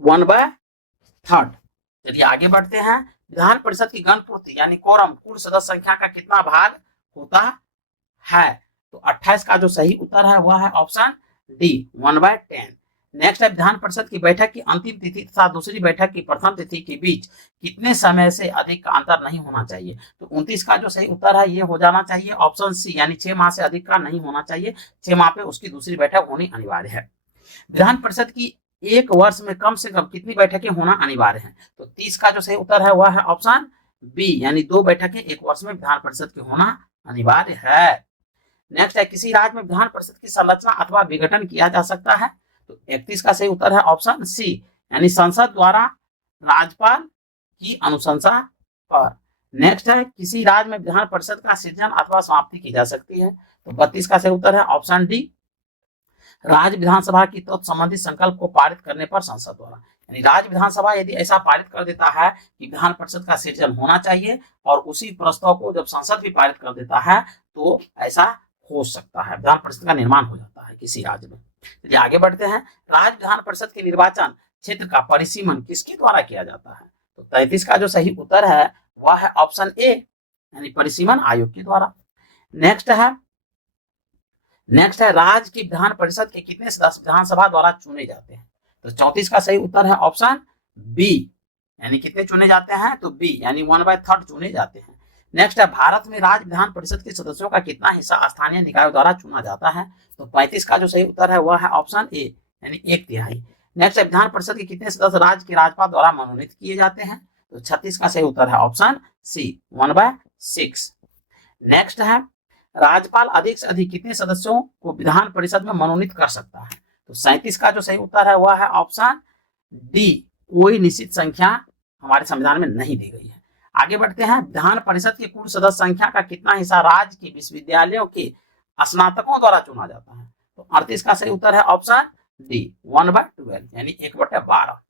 1/3। चलिए आगे बढ़ते हैं। विधान परिषद की गणपूर्ति यानी कोरम कुल सदस्य संख्या का कितना भाग होता है, तो 28 का जो सही उत्तर है वह है ऑप्शन डी, 1/10। नेक्स्ट है विधान परिषद की बैठक की अंतिम तिथि तथा दूसरी बैठक की प्रथम तिथि के बीच कितने समय से अधिक का अंतर नहीं होना चाहिए, तो 29 का जो सही उत्तर है ये हो जाना चाहिए ऑप्शन सी, यानी 6 माह से अधिक का नहीं होना चाहिए। 6 माह पे उसकी दूसरी बैठक होनी अनिवार्य है। विधान परिषद की एक वर्ष में कम से कम कितनी बैठकें होना अनिवार्य है, तो 30 का जो सही उत्तर है वह है ऑप्शन बी, यानी 2 बैठकें एक वर्ष में विधान परिषद की होना अनिवार्य है। नेक्स्ट है किसी राज्य में विधान परिषद की संरचना अथवा विघटन किया जा सकता है, तो 31 का सही उत्तर है ऑप्शन सी, यानी संसद द्वारा राज्यपाल की अनुशंसा पर। नेक्स्ट है किसी राज्य में विधान परिषद का सृजन अथवा समाप्ति की जा सकती है, तो 32 का सही उत्तर है ऑप्शन डी, राज्य विधानसभा की तत्संबंधी संकल्प को पारित करने पर संसद द्वारा। यानी राज्य विधानसभा यदि ऐसा पारित कर देता है कि विधान परिषद का सृजन होना चाहिए और उसी प्रस्ताव को जब संसद भी पारित कर देता है तो ऐसा हो सकता है, विधान परिषद का निर्माण हो जाता है किसी राज्य में। चलिए आगे बढ़ते हैं। राज्य विधान परिषद के निर्वाचन क्षेत्र का परिसीमन किसके द्वारा किया जाता है, तो 33 का जो सही उत्तर है वह है ऑप्शन ए, यानी परिसीमन आयोग के द्वारा। नेक्स्ट है राज्य की विधान परिषद के कितने सदस्य विधानसभा द्वारा चुने जाते हैं, तो 34 का सही उत्तर है ऑप्शन बी, यानी कितने चुने जाते हैं, तो बी, यानी 1/3 चुने जाते हैं। नेक्स्ट है भारत में राज्य विधान परिषद के सदस्यों का कितना हिस्सा स्थानीय निकायों द्वारा चुना जाता है, तो 35 का जो सही उत्तर है वह है ऑप्शन ए, यानी 1/3। नेक्स्ट है विधान परिषद के कितने सदस्य राज्य के राज्यपाल द्वारा मनोनीत किए जाते हैं, तो 36 का सही उत्तर है ऑप्शन सी, 1/6। नेक्स्ट है राज्यपाल अधिक से अधिक कितने सदस्यों को विधान परिषद में मनोनीत कर सकता है, तो 37 का जो सही उत्तर है वह है ऑप्शन डी, कोई निश्चित संख्या हमारे संविधान में नहीं दी गई है। आगे बढ़ते हैं। विधान परिषद की कुल सदस्य संख्या का कितना हिस्सा राज्य के विश्वविद्यालयों के स्नातकों द्वारा चुना जाता है, तो 38 का सही उत्तर है ऑप्शन डी, 1/12, यानी 1/12।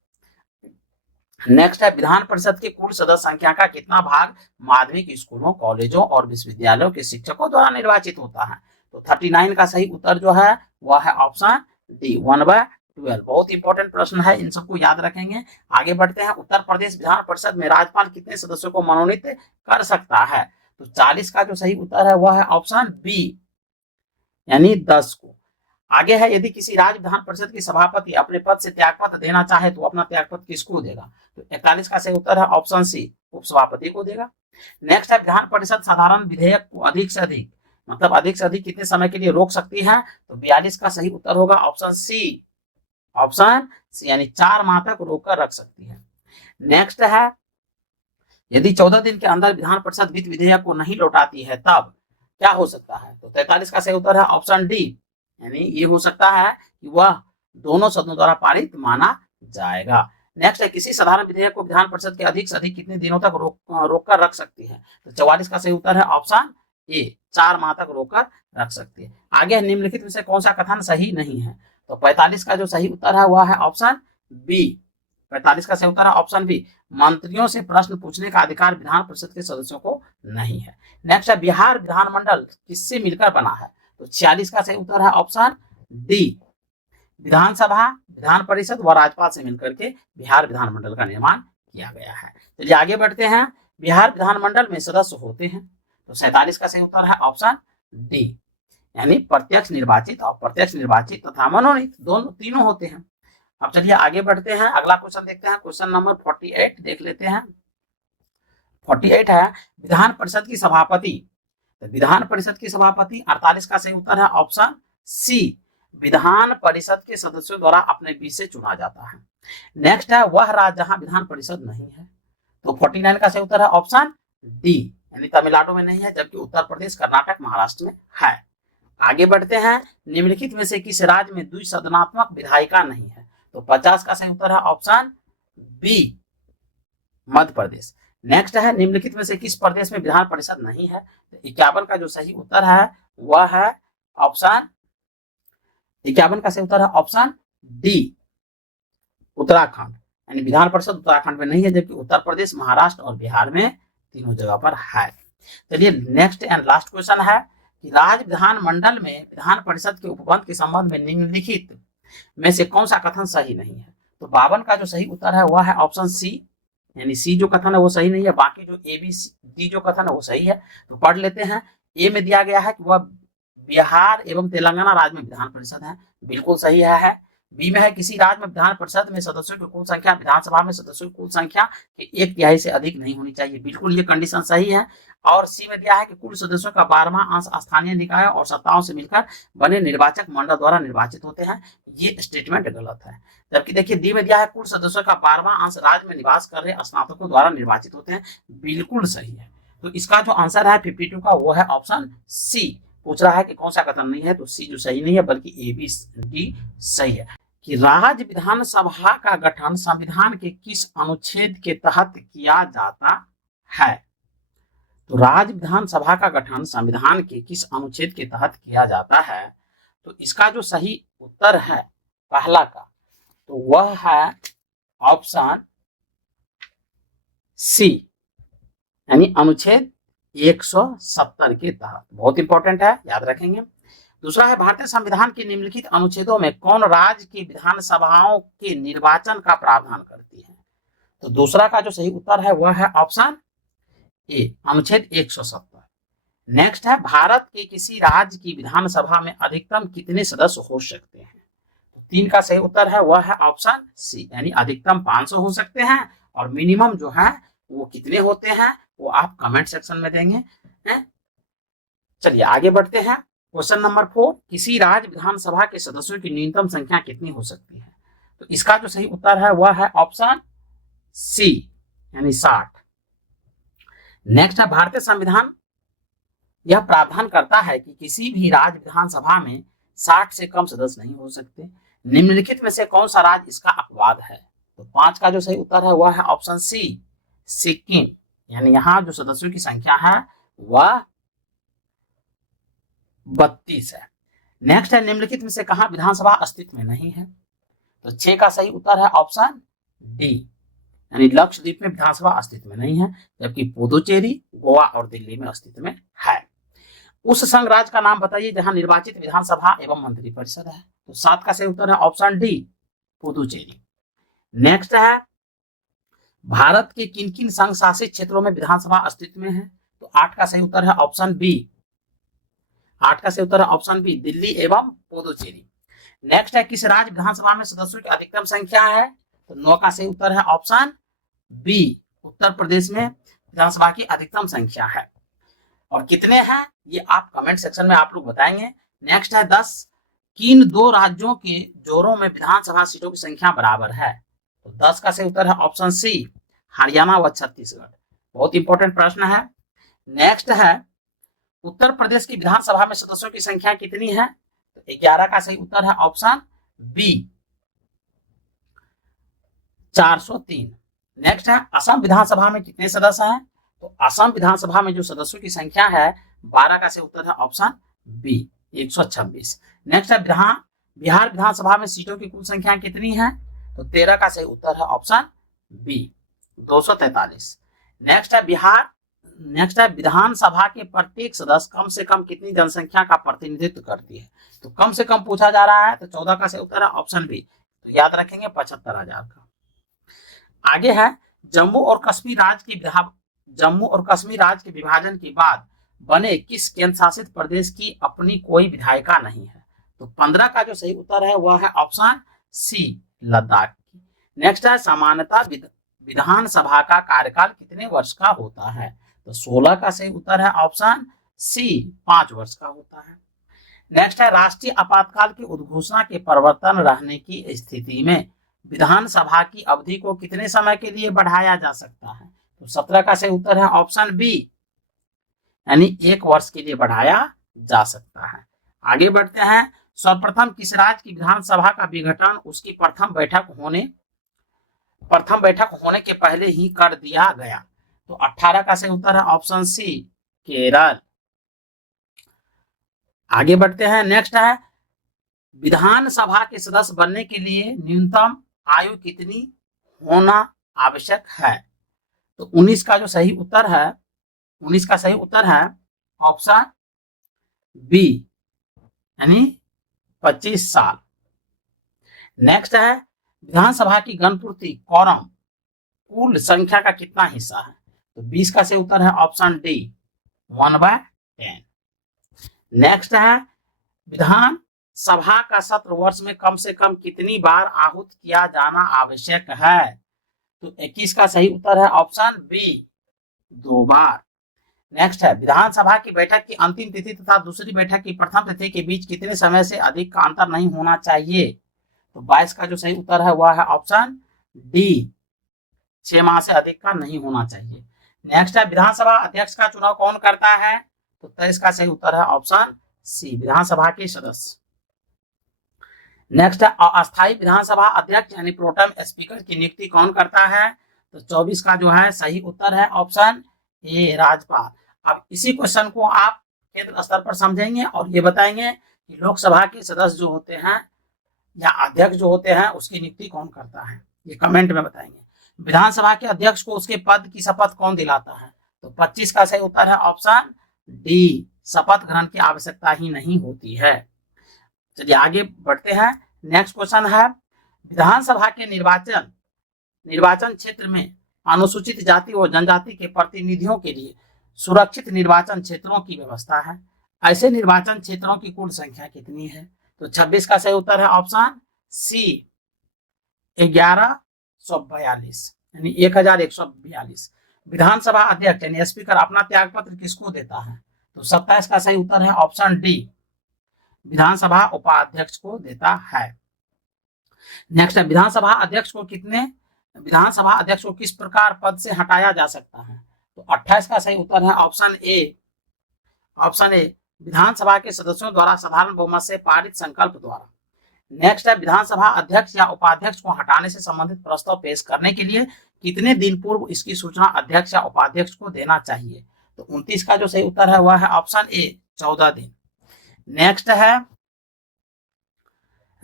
नेक्स्ट है विधान परिषद के कुल सदस्य संख्या का कितना भाग माध्यमिक स्कूलों, कॉलेजों और विश्वविद्यालयों के शिक्षकों द्वारा निर्वाचित होता है, तो 39 का सही उत्तर जो है वह है ऑप्शन डी, 1/12। बहुत इंपॉर्टेंट प्रश्न है, इन सबको याद रखेंगे। आगे बढ़ते हैं। उत्तर प्रदेश विधान परिषद में राज्यपाल कितने सदस्यों को मनोनीत कर सकता है, तो 40 का जो सही उत्तर है वह है ऑप्शन बी, यानी 10 को। आगे है यदि किसी राज्य विधान परिषद की सभापति अपने पद से त्यागपत्र देना चाहे तो अपना त्यागपत्र किसको देगा, तो 41 का सही उत्तर है ऑप्शन सी, उपसभापति को देगा। नेक्स्ट है विधान परिषद साधारण विधेयक को अधिक से अधिक कितने समय के लिए रोक सकती है, तो 42 का सही उत्तर होगा ऑप्शन सी, यानी 4 माह तक रोककर रख सकती है। नेक्स्ट है यदि 14 दिन के अंदर विधान परिषद वित्त विधेयक को नहीं लौटाती है तब क्या हो सकता है, तो 43 का सही उत्तर है ऑप्शन डी, यानी ये हो सकता है कि वह दोनों सदनों द्वारा पारित माना जाएगा। नेक्स्ट है, किसी साधारण विधेयक को विधान परिषद के अधिक से अधिक कितने दिनों तक रोक कर रख सकती है? तो 44 का सही उत्तर है ऑप्शन ए, 4 माह तक रोककर रख सकती है। आगे है, निम्नलिखित में से कौन सा कथन सही नहीं है? तो 45 का जो सही उत्तर है वह है ऑप्शन बी। 45 का सही उत्तर है ऑप्शन बी, मंत्रियों से प्रश्न पूछने का अधिकार विधान परिषद के सदस्यों को नहीं है। नेक्स्ट है, बिहार विधानमंडल किससे मिलकर बना है? तो 46 का सही उत्तर है ऑप्शन डी, विधानसभा, विधान परिषद व राज्यपाल से मिलकर के बिहार विधानमंडल का निर्माण किया गया है। चलिए आगे बढ़ते हैं, बिहार विधानमंडल में सदस्य होते हैं। तो 47 का सही उत्तर है ऑप्शन डी, यानी प्रत्यक्ष निर्वाचित और प्रत्यक्ष निर्वाचित तथा मनोनीत दोनों तीनों होते हैं। अब चलिए आगे बढ़ते हैं, अगला क्वेश्चन देखते हैं, क्वेश्चन नंबर 48 देख लेते हैं। 48 है, विधान परिषद की सभापति। तो विधान परिषद की सभापति 48 का सही उत्तर है ऑप्शन सी, विधान परिषद के सदस्यों द्वारा अपने बीच से चुना जाता है। नेक्स्ट है, वह राज्य जहां विधान परिषद नहीं है। तो 49 का सही उत्तर है ऑप्शन डी, यानी तमिलनाडु में नहीं है, जबकि उत्तर प्रदेश, कर्नाटक, महाराष्ट्र में है। आगे बढ़ते हैं, निम्नलिखित में से किस राज्य में द्विसदनात्मक विधायिका नहीं है? तो 50 का सही उत्तर है option B, Madhya Pradesh. Next है, निम्नलिखित में से किस प्रदेश में विधान परिषद नहीं है? तो 51 का जो सही उत्तर है वह है ऑप्शन 51 का सही उत्तर है ऑप्शन डी, उत्तराखंड, यानी विधान परिषद उत्तराखंड में नहीं है, जबकि उत्तर प्रदेश, महाराष्ट्र और बिहार में तीनों जगह पर है। चलिए नेक्स्ट एंड लास्ट क्वेश्चन है कि राज्य विधानमंडल में विधान परिषद के उपबंध के संबंध में निम्नलिखित में से कौन सा कथन सही नहीं है? तो 52 का जो सही उत्तर है वह है ऑप्शन सी, यानी सी जो कथन है वो सही नहीं है, बाकी जो ए बी डी जो कथन है वो सही है। तो पढ़ लेते हैं, ए में दिया गया है कि वह बिहार एवं तेलंगाना राज्य में विधान परिषद है, बिल्कुल सही है। बी में है, किसी राज्य में विधान परिषद में सदस्यों की कुल संख्या विधानसभा में सदस्यों की कुल संख्या के 1/3 से अधिक नहीं होनी चाहिए, बिल्कुल ये कंडीशन सही है। और सी में दिया है कि कुल सदस्यों का 12वां अंश स्थानीय निकाय और सत्ताओं से मिलकर बने निर्वाचक मंडल द्वारा निर्वाचित होते हैं, ये स्टेटमेंट गलत है। जबकि देखिए डी में दिया है कुल सदस्यों का 12वां अंश राज्य में निवास कर रहे स्नातकों द्वारा निर्वाचित होते हैं, बिल्कुल सही है। तो इसका जो आंसर है 52 का वो है ऑप्शन सी। पूछ रहा है कि कौन सा कथन नहीं है, तो सी जो सही नहीं है बल्कि ए बी डी सही है। कि राज्य विधानसभा का गठन संविधान के किस अनुच्छेद के तहत किया जाता है? तो राज्य विधानसभा का गठन संविधान के किस अनुच्छेद के तहत किया जाता है? तो इसका जो सही उत्तर है पहला का, तो वह है ऑप्शन सी, यानी अनुच्छेद 170 के तहत। बहुत इंपॉर्टेंट है, याद रखेंगे। दूसरा है, भारतीय संविधान के निम्नलिखित अनुच्छेदों में कौन राज्य की विधानसभाओं के निर्वाचन का प्रावधान करती है? तो दूसरा का जो सही उत्तर है वह है ऑप्शन ए, अनुच्छेद 170। नेक्स्ट है, भारत के किसी राज्य की विधानसभा में अधिकतम कितने सदस्य हो सकते हैं? तो 3 का सही उत्तर है वह है ऑप्शन सी, यानी अधिकतम 500 हो सकते हैं, और मिनिमम जो है वो कितने होते हैं वो आप कमेंट सेक्शन में देंगे। चलिए आगे बढ़ते हैं, क्वेश्चन नंबर 4, किसी राज्य विधानसभा के सदस्यों की न्यूनतम संख्या कितनी हो सकती है? तो इसका जो सही उत्तर है वह है ऑप्शन सी, यानी 60। नेक्स्ट है, भारतीय संविधान यह प्रावधान करता है कि किसी भी राज्य विधानसभा में 60 से कम सदस्य नहीं हो सकते। निम्नलिखित में से कौन सा राज्य इसका अपवाद है? तो 5 का जो सही उत्तर है वह है ऑप्शन सी, सिक्किम, यानी यहाँ जो सदस्यों की संख्या है वह 32 है। नेक्स्ट है, निम्नलिखित में से कहां विधानसभा अस्तित्व में नहीं है? तो 6 का सही उत्तर है ऑप्शन डी, यानी लक्षद्वीप में विधानसभा अस्तित्व में नहीं है, जबकि पुदुचेरी, गोवा और दिल्ली में अस्तित्व में है। उस संघ राज्य का नाम बताइए जहां निर्वाचित विधानसभा एवं मंत्रिपरिषद है। तो 7 का सही उत्तर है ऑप्शन डी, पुदुचेरी। नेक्स्ट है, भारत के किन किन संघ शासित क्षेत्रों में विधानसभा अस्तित्व में है? तो 8 का सही उत्तर है ऑप्शन बी, 8 का सही उत्तर है ऑप्शन बी, दिल्ली एवं पुदुचेरी। नेक्स्ट है, किस राज्य विधानसभा में सदस्यों की अधिकतम संख्या है? तो 9 का सही उत्तर है ऑप्शन बी, उत्तर प्रदेश में विधानसभा की अधिकतम संख्या है। और कितने हैं ये आप कमेंट सेक्शन में आप लोग बताएंगे। नेक्स्ट है, 10 किन 2 राज्यों के जोड़ों में विधानसभा सीटों की संख्या बराबर है? तो 10 का सही उत्तर है ऑप्शन सी, हरियाणा व छत्तीसगढ़। बहुत इंपॉर्टेंट प्रश्न है। नेक्स्ट है, उत्तर प्रदेश की विधानसभा में सदस्यों की संख्या कितनी है? तो 11 का सही उत्तर है ऑप्शन बी, 403। नेक्स्ट है असम विधानसभा में कितने सदस्य हैं? तो असम विधानसभा में जो सदस्यों की संख्या है 12 का सही उत्तर है ऑप्शन बी 126। नेक्स्ट है बिहार विधानसभा में सीटों की कुल संख्या कितनी है? तो 13 का सही उत्तर है ऑप्शन बी 243। नेक्स्ट है विधानसभा के प्रत्येक सदस्य कम से कम कितनी जनसंख्या का प्रतिनिधित्व करती है? तो कम से कम पूछा जा रहा है, तो 14 का सही उत्तर है ऑप्शन बी, तो याद रखेंगे 75,000 का। आगे है जम्मू और कश्मीर राज्य के विभाजन के बाद बने किस केंद्र शासित प्रदेश की अपनी कोई विधायिका नहीं है? तो 15 का जो सही उत्तर है वह है ऑप्शन सी लद्दाख की। नेक्स्ट है सामान्यतः विधानसभा का कार्यकाल कितने वर्ष का होता है? तो 16 का सही उत्तर है ऑप्शन सी 5 वर्ष का होता है। नेक्स्ट है राष्ट्रीय आपातकाल की उद्घोषणा के प्रवर्तन रहने की स्थिति में विधानसभा की अवधि को कितने समय के लिए बढ़ाया जा सकता है? तो 17 का सही उत्तर है ऑप्शन बी, यानी 1 वर्ष के लिए बढ़ाया जा सकता है। आगे बढ़ते हैं, सर्वप्रथम किस राज्य की विधानसभा का विघटन उसकी प्रथम बैठक होने के पहले ही कर दिया गया? तो 18 का सही उत्तर है ऑप्शन सी केरल। आगे बढ़ते हैं, नेक्स्ट है विधानसभा के सदस्य बनने के लिए न्यूनतम आयु कितनी होना आवश्यक है? तो 19 का सही उत्तर है ऑप्शन बी, यानी 25 साल। नेक्स्ट है विधानसभा की गणपूर्ति कोरम कुल संख्या का कितना हिस्सा है? तो 20 का सही उत्तर है ऑप्शन डी 1/10। नेक्स्ट है विधानसभा का सत्र वर्ष में कम से कम कितनी बार आहूत किया जाना आवश्यक है? तो 21 का सही उत्तर है ऑप्शन बी 2 बार। नेक्स्ट है विधानसभा की बैठक की अंतिम तिथि तथा दूसरी बैठक की प्रथम तिथि के बीच कितने समय से अधिक का अंतर नहीं होना चाहिए? तो 22 का जो सही उत्तर है वह है ऑप्शन डी 6 माह से अधिक का नहीं होना चाहिए। नेक्स्ट है विधानसभा अध्यक्ष का चुनाव कौन करता है? तो 23 का सही उत्तर है ऑप्शन सी विधानसभा के सदस्य। नेक्स्ट है अस्थायी विधानसभा अध्यक्ष यानी प्रोटेम स्पीकर की नियुक्ति कौन करता है? तो 24 का जो है सही उत्तर है ऑप्शन ए राज्यपाल। अब इसी क्वेश्चन को आप केंद्र स्तर पर समझेंगे और ये बताएंगे कि लोकसभा के सदस्य जो होते हैं या अध्यक्ष जो होते हैं उसकी नियुक्ति कौन करता है, ये कमेंट में बताएंगे। विधानसभा के अध्यक्ष को उसके पद की शपथ कौन दिलाता है? तो 25 का सही उत्तर है ऑप्शन डी शपथ ग्रहण की आवश्यकता ही नहीं होती है। चलिए आगे बढ़ते हैं, नेक्स्ट क्वेश्चन है विधानसभा के निर्वाचन क्षेत्र में अनुसूचित जाति और जनजाति के प्रतिनिधियों के लिए सुरक्षित निर्वाचन क्षेत्रों की व्यवस्था है। ऐसे निर्वाचन क्षेत्रों की कुल संख्या कितनी है? तो 26 का सही उत्तर है ऑप्शन सी 1142 यानी 1142। विधानसभा अध्यक्ष यानी स्पीकर अपना त्याग पत्र किसको देता है? तो 27 का सही उत्तर है ऑप्शन डी विधानसभा उपाध्यक्ष को देता है। नेक्स्ट है विधानसभा अध्यक्ष को किस प्रकार पद से हटाया जा सकता है? तो 28 का सही उत्तर है ऑप्शन ए विधानसभा के सदस्यों द्वारा साधारण बहुमत से पारित संकल्प द्वारा। नेक्स्ट है विधानसभा अध्यक्ष या उपाध्यक्ष को हटाने से संबंधित प्रस्ताव पेश करने के लिए कितने दिन पूर्व इसकी सूचना अध्यक्ष या उपाध्यक्ष को देना चाहिए? तो 29 का जो सही उत्तर है वह है ऑप्शन ए 14 दिन। नेक्स्ट है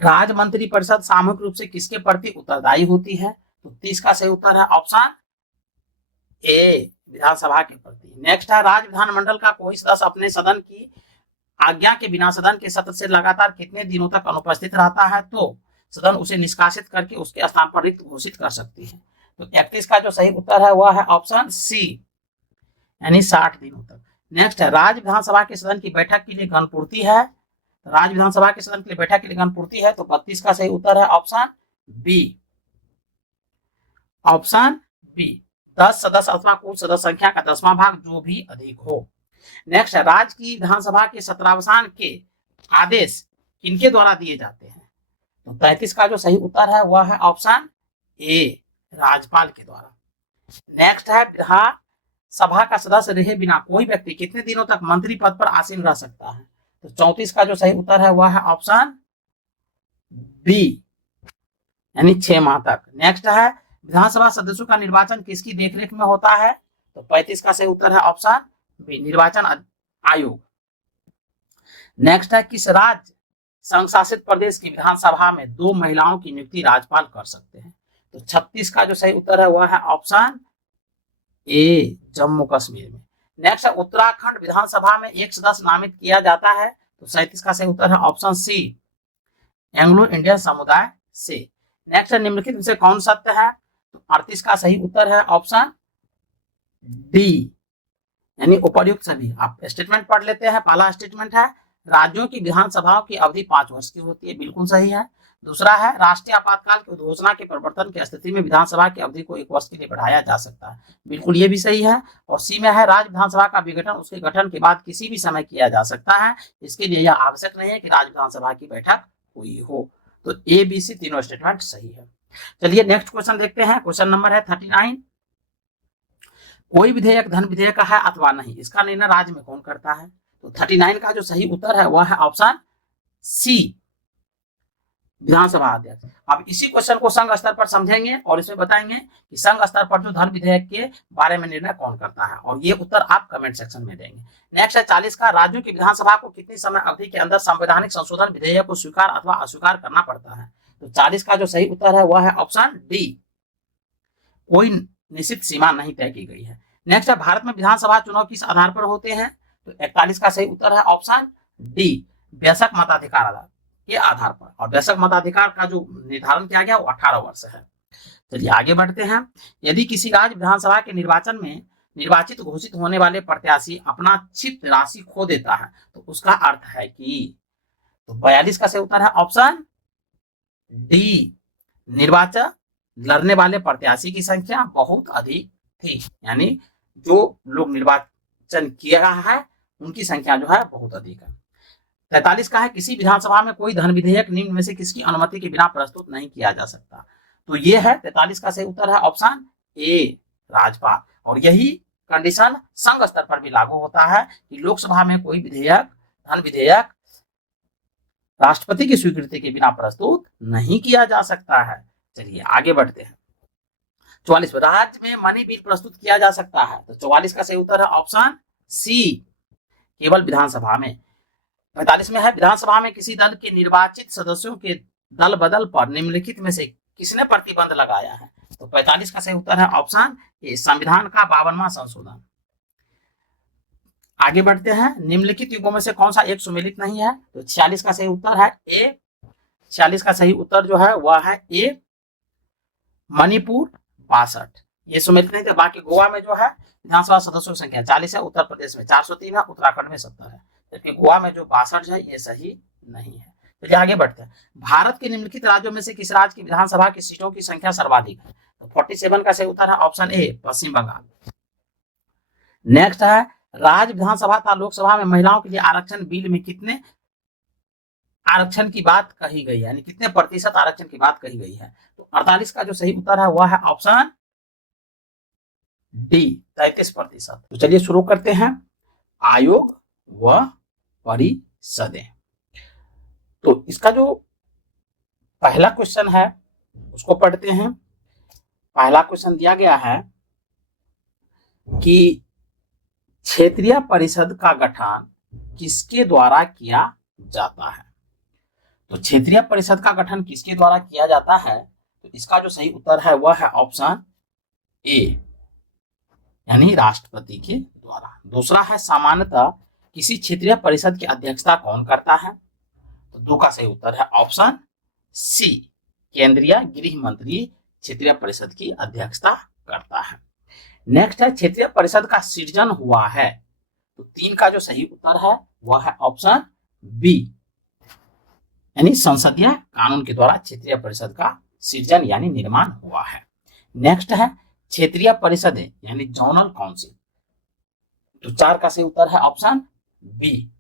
राज्य मंत्री परिषद सामूहिक रूप से किसके प्रति उत्तरदायी होती है? तो 30 का सही उत्तर है ऑप्शन ए विधानसभा के प्रति। नेक्स्ट है राज्य विधानमंडल का कोई सदस्य अपने सदन की आज्ञा के बिना सदन के सत्र से लगातार कितने दिनों तक अनुपस्थित रहता है? तो सदन उसे निष्कासित करके उसके स्थान पर रिक्त घोषित कर सकती है। तो 31 का जो सही उत्तर है वह है ऑप्शन सी यानी 60 दिनों तक। नेक्स्ट है राज्य विधानसभा के सदन की बैठक के लिए गणपूर्ति है। राज्य विधानसभा के सदन के लिए बैठक के लिए गणपूर्ति है। तो 32 का सही उत्तर है ऑप्शन बी 10 सदस्य अथवा कुल सदस्य संख्या का 10वां भाग जो भी अधिक हो। नेक्स्ट है राज्य की विधानसभा के सत्रावसान के आदेश किनके द्वारा दिए जाते हैं? तो 33 का जो सही उत्तर है वह है ऑप्शन ए राज्यपाल के द्वारा। नेक्स्ट है विधानसभा का सदस्य रहे बिना कोई व्यक्ति कितने दिनों तक मंत्री पद पर आसीन रह सकता है? तो 34 का जो सही उत्तर है वह है ऑप्शन बी यानी 6 माह तक। नेक्स्ट है विधानसभा सदस्यों का निर्वाचन किसकी देखरेख में होता है? तो 35 का सही उत्तर है ऑप्शन बी, निर्वाचन आयोग। नेक्स्ट है, किस राज्य संघ शासित प्रदेश की विधानसभा में 2 महिलाओं की नियुक्ति राज्यपाल कर सकते हैं? तो 36 का जो सही उत्तर है वह है ऑप्शन ए, जम्मू कश्मीर में। नेक्स्ट है, उत्तराखंड विधानसभा में एक सदस्य नामित किया जाता है? तो 37 का सही उत्तर है ऑप्शन सी, एंग्लो इंडियन समुदाय से। नेक्स्ट है, निम्नलिखित में से कौन सत्य है? तो 38 का सही उत्तर है ऑप्शन डी, यानी उपर्युक्त सभी। आप स्टेटमेंट पढ़ लेते हैं। पहला स्टेटमेंट है, राज्यों की विधानसभाओं की अवधि 5 वर्ष की होती है, बिल्कुल सही है। दूसरा है, राष्ट्रीय आपातकाल की उद्घोषणा के प्रवर्तन की स्थिति में विधानसभा की अवधि को 1 वर्ष के लिए बढ़ाया जा सकता है, बिल्कुल ये भी सही है। और सी में है, राज्य विधानसभा का विघटन उसके गठन के बाद किसी भी समय किया जा सकता है, इसके लिए यह आवश्यक नहीं है कि राज्य विधानसभा की बैठक हुई हो। तो ए बी सी तीनों स्टेटमेंट सही है। चलिए नेक्स्ट क्वेश्चन देखते हैं। क्वेश्चन नंबर है 39। कोई विधेयक धन विधेयक है अथवा नहीं, इसका निर्णय राज्य में कौन करता है? तो 39 का जो सही उत्तर है वह है ऑप्शन सी, विधानसभा अध्यक्ष। अब इसी क्वेश्चन को संघ स्तर पर समझेंगे और इसमें बताएंगे कि संघ स्तर पर जो धन विधेयक के बारे में निर्णय कौन करता है, और ये उत्तर आप कमेंट सेक्शन में देंगे। नेक्स्ट है 40 का, राज्यों की विधानसभा को कितनी समय अवधि के अंदर संवैधानिक संशोधन विधेयक को स्वीकार अथवा अस्वीकार करना पड़ता है? तो 40 का जो सही उत्तर है वह है ऑप्शन डी, कोई निश्चित सीमा नहीं तय की गई है। नेक्स्ट है, भारत में विधानसभा चुनाव किस आधार पर होते हैं? तो 41 का सही उत्तर है ऑप्शन डी, वयस्क मताधिकार के आधार पर। और वयस्क मताधिकार का जो निर्धारण किया गया वो 18 वर्ष है। चलिए आगे बढ़ते हैं। यदि किसी राज्य विधानसभा के निर्वाचन में निर्वाचित घोषित होने वाले प्रत्याशी अपना छिप राशि खो देता है तो उसका अर्थ है कि, तो 42 का सही उत्तर है ऑप्शन डी, निर्वाचन लड़ने वाले प्रत्याशी की संख्या बहुत अधिक थी, यानी जो लोग निर्वाचन किया है उनकी संख्या जो है बहुत अधिक है। 43 का है, किसी विधानसभा में कोई धन विधेयक निम्न में से किसकी अनुमति के बिना प्रस्तुत नहीं किया जा सकता? तो ये है 43 का सही उत्तर है ऑप्शन ए, राज्यपाल। और यही कंडीशन संघ स्तर पर भी लागू होता है कि लोकसभा में कोई विधेयक धन विधेयक राष्ट्रपति की स्वीकृति के बिना प्रस्तुत नहीं किया जा सकता है। चलिए आगे बढ़ते हैं। 44, राज्य में मनी बिल प्रस्तुत किया जा सकता है? तो 44 का सही उत्तर है ऑप्शन सी, केवल विधानसभा में। 45 में है, विधानसभा में किसी दल के निर्वाचित सदस्यों के दल बदल पर निम्नलिखित में से किसने प्रतिबंध लगाया है? तो 45 का सही उत्तर है ऑप्शन ए, संविधान का 52वां संशोधन। आगे बढ़ते हैं। निम्नलिखित युगों में से कौन सा एक सुमेलित नहीं है? तो 46 का सही उत्तर है ए, 46 का सही उत्तर जो है वह है ए, मणिपुर 62, ये सुमेलित नहीं थे। बाकी गोवा में जो है विधानसभा सदस्यों की संख्या 40 है, उत्तर प्रदेश में 403 है, उत्तराखंड में 70 है, जबकि गोवा में जो 62 है ये सही नहीं है। तो आगे बढ़ते हैं। भारत के निम्नलिखित राज्यों में से किस राज्य की विधानसभा की सीटों की संख्या सर्वाधिक है? तो 47 का सही उत्तर है option A, Paschim Bangal. Next है, राज्य विधानसभा तथा लोकसभा में महिलाओं के लिए आरक्षण बिल में कितने आरक्षण की बात कही गई है, यानी कितने प्रतिशत आरक्षण की बात कही गई है? तो 48 का जो सही उत्तर है वह है ऑप्शन डी, 33%। तो चलिए शुरू करते हैं। आयोग व परिषदें। तो इसका जो पहला क्वेश्चन है उसको पढ़ते हैं। पहला क्वेश्चन दिया गया है कि क्षेत्रीय परिषद का गठन किसके द्वारा किया जाता है? तो क्षेत्रीय परिषद का गठन किसके द्वारा किया जाता है? तो इसका जो सही उत्तर है वह है ऑप्शन ए, यानी राष्ट्रपति के द्वारा। दूसरा है, सामान्यतः किसी क्षेत्रीय परिषद की अध्यक्षता कौन करता है? तो 2 का सही उत्तर है ऑप्शन सी, केंद्रीय गृह मंत्री क्षेत्रीय परिषद की अध्यक्षता करता है। नेक्स्ट है, क्षेत्रीय परिषद का सृजन हुआ है? तो 3 का जो सही उत्तर है वह है ऑप्शन बी, यानी संसदीय कानून के द्वारा क्षेत्रीय परिषद का सृजन यानी निर्माण हुआ है। नेक्स्ट है, क्षेत्रीय परिषदें यानी जोनल काउंसिल। तो 4 का सही उत्तर है ऑप्शन बी,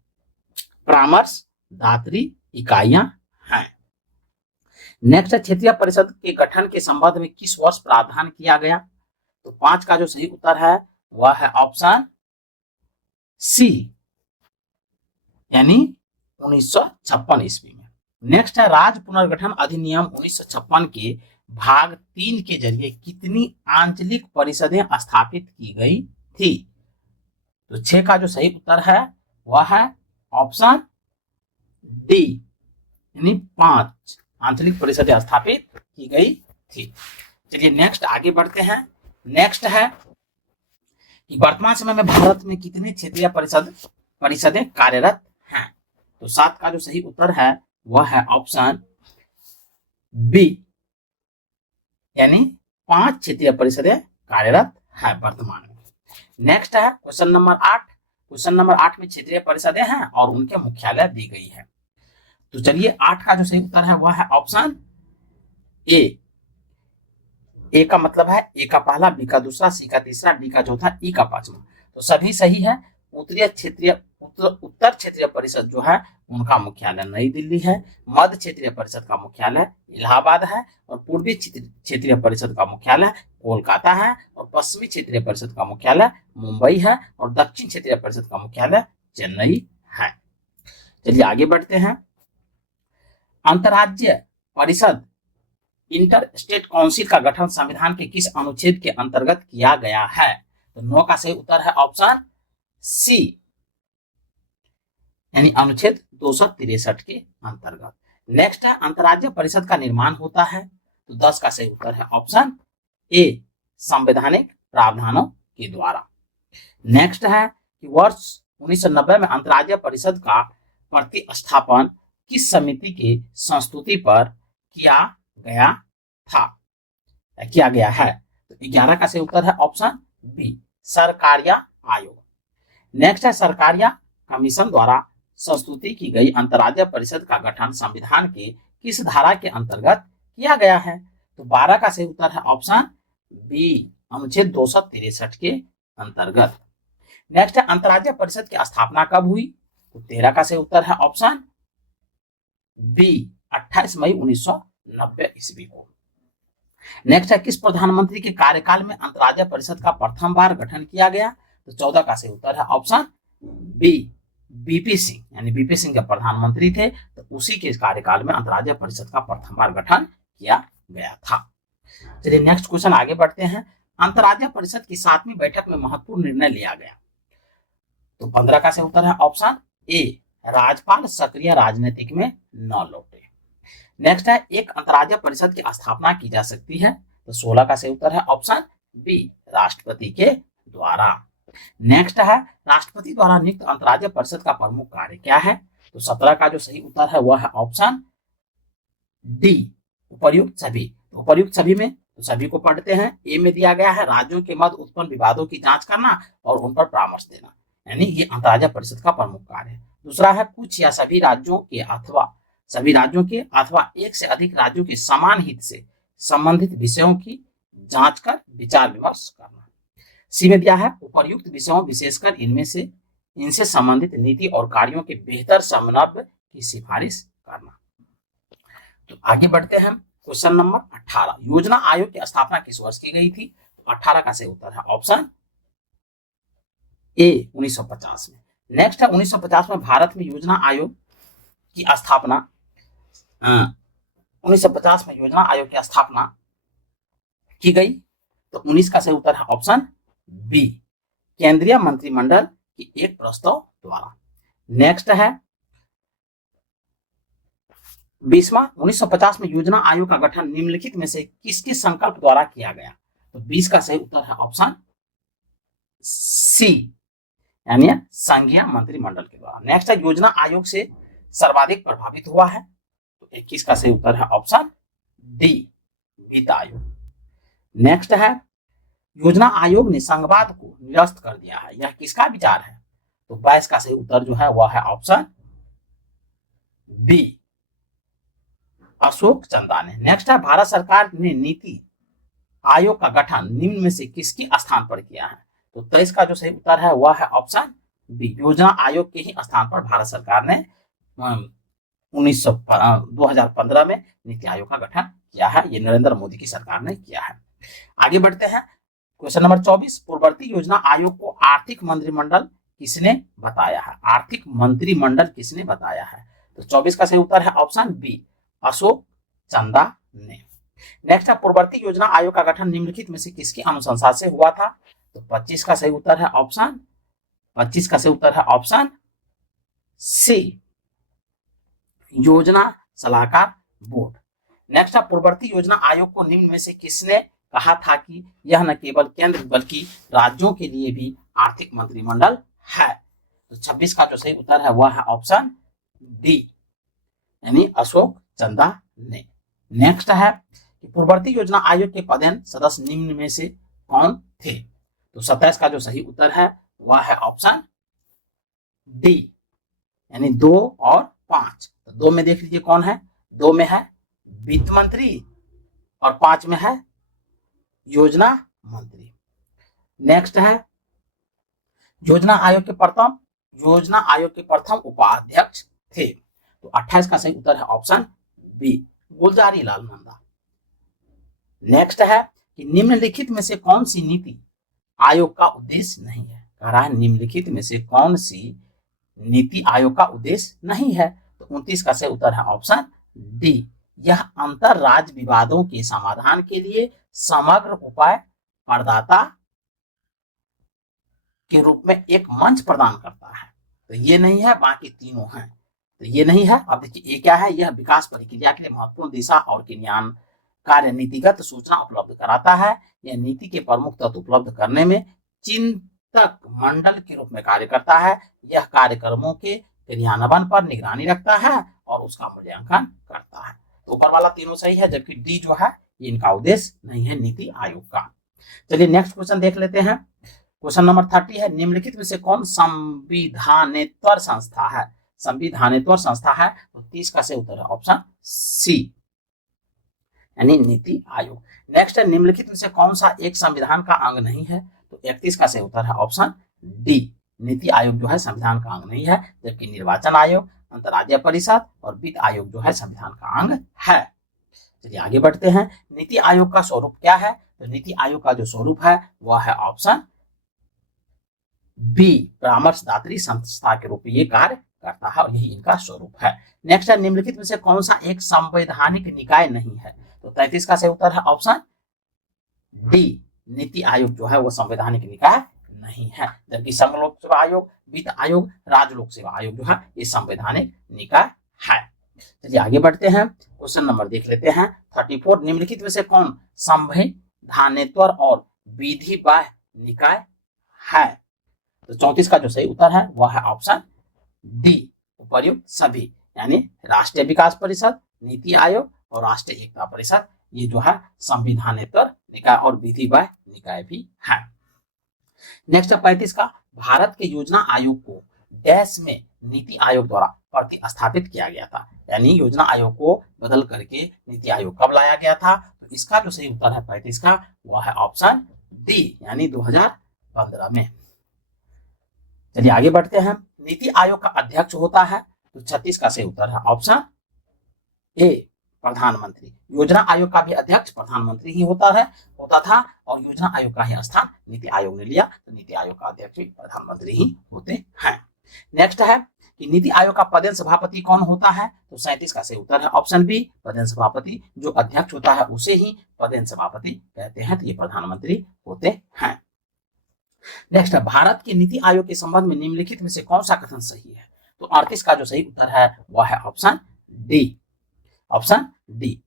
परामर्श दात्री इकाइयां हैं। नेक्स्ट है, क्षेत्रीय परिषद के गठन के संबंध में किस वर्ष प्रावधान किया गया? तो 5 का जो सही उत्तर है वह है ऑप्शन सी, यानी 1956 ईस्वी में। नेक्स्ट है, राज्य पुनर्गठन अधिनियम 1956 के भाग 3 के जरिए कितनी आंचलिक परिषदें स्थापित की गई थी? तो 6 का जो सही उत्तर है वह है ऑप्शन डी, यानी 5 आंचलिक परिषदें स्थापित की गई थी। चलिए नेक्स्ट आगे बढ़ते हैं। नेक्स्ट है कि वर्तमान समय में भारत में कितनी क्षेत्रीय परिषदें कार्यरत हैं? तो 7 का जो सही उत्तर है वह है ऑप्शन बी, यानी 5 क्षेत्रीय परिषदें कार्यरत है वर्तमान में। नेक्स्ट है क्वेश्चन नंबर 8। क्वेश्चन नंबर 8 में क्षेत्रीय परिषदें हैं और उनके मुख्यालय दी गई है। तो चलिए 8 का जो सही उत्तर है वह है ऑप्शन ए। ए का मतलब है ए का पहला, बी का दूसरा, सी का तीसरा, डी का चौथा, ई का पांचवा। तो सभी सही है। उत्तर क्षेत्रीय परिषद जो है उनका मुख्यालय नई दिल्ली है, मध्य क्षेत्रीय परिषद का मुख्यालय इलाहाबाद है और पूर्वी क्षेत्रीय परिषद का मुख्यालय कोलकाता है और पश्चिमी क्षेत्रीय परिषद का मुख्यालय मुंबई है और दक्षिण क्षेत्रीय परिषद का मुख्यालय चेन्नई है। चलिए आगे बढ़ते हैं। अंतर्राज्यीय परिषद इंटर स्टेट काउंसिल का गठन संविधान के किस अनुच्छेद के अंतर्गत किया गया है? तो 9 का सही उत्तर है ऑप्शन सी, यानी अनुच्छेद 263 के अंतर्गत। नेक्स्ट है अंतर्राज्यीय परिषद का निर्माण होता है। तो 10 का सही उत्तर है ऑप्शन ए, संवैधानिक प्रावधानों के द्वारा। नेक्स्ट है कि वर्ष 1990 में अंतर्राज्यीय परिषद का प्रतिस्थापन किस समिति के संस्तुति पर किया गया है? तो 11 का सही उत्तर है ऑप्शन बी, सरकारिया आयोग। नेक्स्ट है सरकारिया कमीशन द्वारा संस्तुति की गई अंतर्राज्यीय परिषद का गठन संविधान के किस धारा के अंतर्गत किया गया है? तो 12 का सही उत्तर है ऑप्शन बी, अनुच्छेद 263 के अंतर्गत। नेक्स्ट है अंतर्राज्यीय परिषद की स्थापना कब हुई? तो 13 का सही उत्तर है ऑप्शन बी, 28 मई 1990 ईस्वी को। नेक्स्ट है किस प्रधानमंत्री के कार्यकाल में अंतर्राज्यीय परिषद का प्रथम बार गठन किया गया? तो 14 का सही उत्तर है ऑप्शन बी, बीपी सिंह, यानी बीपी सिंह जब प्रधानमंत्री थे तो उसी के कार्यकाल में अंतर्राज्यीय परिषद का प्रथम बार गठन किया गया था। चलिए नेक्स्ट क्वेश्चन आगे बढ़ते हैं। अंतर्राज्यीय परिषद की 7वीं बैठक में महत्वपूर्ण निर्णय लिया गया। तो 15 का सही उत्तर है ऑप्शन ए, राज्यपाल सक्रिय राजनीतिक में न लौटे। नेक्स्ट है एक अंतर्राज्यीय परिषद की स्थापना की जा सकती है। तो 16 का सही उत्तर है ऑप्शन बी, राष्ट्रपति के द्वारा। नेक्स्ट है राष्ट्रपति द्वारा नियुक्त अंतर्राज्यीय परिषद का प्रमुख कार्य क्या है? तो 17 का जो सही उत्तर है वह है ऑप्शन डी, उपर्युक्त सभी। उपर्युक्त सभी में तो सभी को पढ़ते हैं। ए में दिया गया है राज्यों के मध्य उत्पन्न विवादों की जांच करना और उन पर परामर्श देना, यानी ये अंतर्राज्यीय परिषद का प्रमुख कार्य है। दूसरा है कुछ या सभी राज्यों के अथवा एक से अधिक राज्यों के समान हित से संबंधित विषयों की जांच कर विचार विमर्श करना। सी में दिया है उपर्युक्त विषयों विशेषकर इनसे संबंधित नीति और कार्यों के बेहतर समन्वय की सिफारिश करना। तो आगे बढ़ते हैं। क्वेश्चन नंबर 18, योजना आयोग की स्थापना किस वर्ष की गई थी? तो 18 का सही उत्तर है ऑप्शन ए, 1950 में। नेक्स्ट है 1950 में भारत में योजना आयोग की स्थापना 1950 में योजना आयोग की स्थापना की गई। तो 19 का सही उत्तर है ऑप्शन बी, केंद्रीय मंत्रिमंडल की एक प्रस्ताव द्वारा। नेक्स्ट है 20वां, 1950 में योजना आयोग का गठन निम्नलिखित में से किसके संकल्प द्वारा किया गया? तो 20 का सही उत्तर है ऑप्शन सी, यानी संघीय मंत्रिमंडल के द्वारा। नेक्स्ट है योजना आयोग से सर्वाधिक प्रभावित हुआ है। तो 21 का सही उत्तर है ऑप्शन डी, वित्त आयोग। नेक्स्ट है योजना आयोग ने संघवाद को निरस्त कर दिया है, यह किसका विचार है? तो 22 का सही उत्तर जो है वह है ऑप्शन बी, अशोक चंदा ने। नेक्स्ट है भारत सरकार ने नीति आयोग का गठन निम्न में से किसके स्थान पर किया है? तो 23 का जो सही उत्तर है वह है ऑप्शन बी, योजना आयोग के ही स्थान पर भारत सरकार ने 2015 में नीति आयोग का गठन किया है। ये नरेंद्र मोदी की सरकार ने किया है। आगे बढ़ते हैं। क्वेश्चन नंबर 24, पूर्ववर्ती योजना आयोग को आर्थिक मंत्रिमंडल किसने बताया है? आर्थिक मंत्रिमंडल किसने बताया है? तो 24 का सही उत्तर है ऑप्शन बी, अशोक चंदा ने। नेक्स्ट है पूर्ववर्ती योजना आयोग का गठन निम्नलिखित में से किसकी अनुशंसा से हुआ था? तो 25 का सही उत्तर है ऑप्शन 25 का सही उत्तर है ऑप्शन सी, योजना सलाहकार बोर्ड। नेक्स्ट है पूर्ववर्ती योजना आयोग को निम्न में से किसने कहा था कि यह न केवल केंद्र बल्कि राज्यों के लिए भी आर्थिक मंत्रिमंडल है? तो 26 का जो सही उत्तर है वह है ऑप्शन डी, यानी अशोक चंदा ने। नेक्स्ट है कि पूर्ववर्ती योजना आयोग के पदेन सदस्य निम्न में से कौन थे? तो 27 का जो सही उत्तर है वह है ऑप्शन डी, यानी 2 और 5। तो 2 में देख लीजिए कौन है, 2 में है वित्त मंत्री और 5 में है योजना मंत्री। नेक्स्ट है योजना आयोग के प्रथम उपाध्यक्ष थे। तो 28 का सही उत्तर है option B, Gulzari Lal Nanda. Next है कि निम्नलिखित में से कौन सी नीति आयोग का उद्देश्य नहीं है? कह रहा है निम्नलिखित में से कौन सी नीति आयोग का उद्देश्य नहीं है? तो 29 का सही उत्तर है ऑप्शन डी, यह अंतर राज्य विवादों के समाधान के लिए समग्र उपाय प्रदाता के रूप में एक मंच प्रदान करता है। तो ये नहीं है, बाकी तीनों हैं। तो ये नहीं है। अब देखिए ये क्या है, यह विकास प्रक्रिया के लिए महत्वपूर्ण दिशा और ज्ञान कार्य नीतिगत सूचना उपलब्ध कराता है। यह नीति के प्रमुख तत्व उपलब्ध करने में चिंतक मंडल के रूप में कार्य करता है। यह कार्यक्रमों के क्रियान्वयन पर निगरानी रखता है और उसका मूल्यांकन करता है। तो ऊपर वाला तीनों सही है, जबकि डी जो है ये इनका उद्देश्य नहीं है नीति आयोग का। चलिए नेक्स्ट क्वेश्चन देख लेते हैं। क्वेश्चन नंबर 30 है, निम्नलिखित में से कौन संविधानेतर संस्था है? संविधानेतर संस्था है तो 30 का सही उत्तर है ऑप्शन सी, यानी नीति आयोग। नेक्स्ट है, निम्नलिखित में से कौन सा एक संविधान का अंग नहीं है? तो 31 का सही उत्तर है ऑप्शन डी, नीति आयोग जो है संविधान का अंग नहीं है, जबकि निर्वाचन आयोग, अंतर्राज्यीय परिषद और वित्त आयोग जो है संविधान का अंग है। चलिए आगे बढ़ते हैं। नीति आयोग का स्वरूप क्या है? तो नीति आयोग का जो स्वरूप है वह है ऑप्शन बी, परामर्शदात्री संस्था के रूप में ये कार्य करता है और यही इनका स्वरूप है। नेक्स्ट है, निम्नलिखित में से कौन सा एक संवैधानिक निकाय नहीं है? तो 33 का सही उत्तर है ऑप्शन डी, नीति आयोग जो है वो संवैधानिक निकाय नहीं है, जबकि संघ लोक सेवा आयोग, वित्त आयोग, राज्य लोक सेवा आयोग जो है ये संवैधानिक निकाय है। चलिए आगे बढ़ते हैं। क्वेश्चन नंबर देख लेते हैं 34, निम्नलिखित में से कौन संवैधानेतर और विधि बाह्य निकाय है? तो 34 का जो सही उत्तर है वह है ऑप्शन डी, उपर्युक्त सभी, यानी राष्ट्रीय विकास परिषद, नीति आयोग और राष्ट्रीय एकता परिषद ये जो है संविधानेतर निकाय और विधि बाह्य निकाय भी है। नेक्स्ट 35 का, भारत के योजना आयोग को डैश में नीति आयोग द्वारा प्रतिस्थापित किया गया था, यानी योजना आयोग को बदल करके नीति आयोग कब लाया गया था? तो इसका जो सही उत्तर है 35 का वह है ऑप्शन डी, यानी 2015 में। चलिए आगे बढ़ते हैं। नीति आयोग का अध्यक्ष होता है, तो 36 का सही उत्तर है ऑप्शन ए, प्रधानमंत्री। योजना आयोग का भी अध्यक्ष प्रधानमंत्री ही होता था और योजना आयोग का ही स्थान नीति आयोग ने लिया, तो नीति आयोग का अध्यक्ष भी प्रधानमंत्री ही होते हैं। नेक्स्ट है कि नीति आयोग का पदेन सभापति कौन होता है? तो 37 का सही उत्तर है ऑप्शन बी, पदेन सभापति। जो अध्यक्ष होता है उसे ही पदेन सभापति कहते हैं, तो ये प्रधानमंत्री होते हैं। नेक्स्ट है, भारत के नीति आयोग के संबंध में निम्नलिखित में से कौन सा कथन सही है? तो 38 का जो सही उत्तर है वह है option D, option D.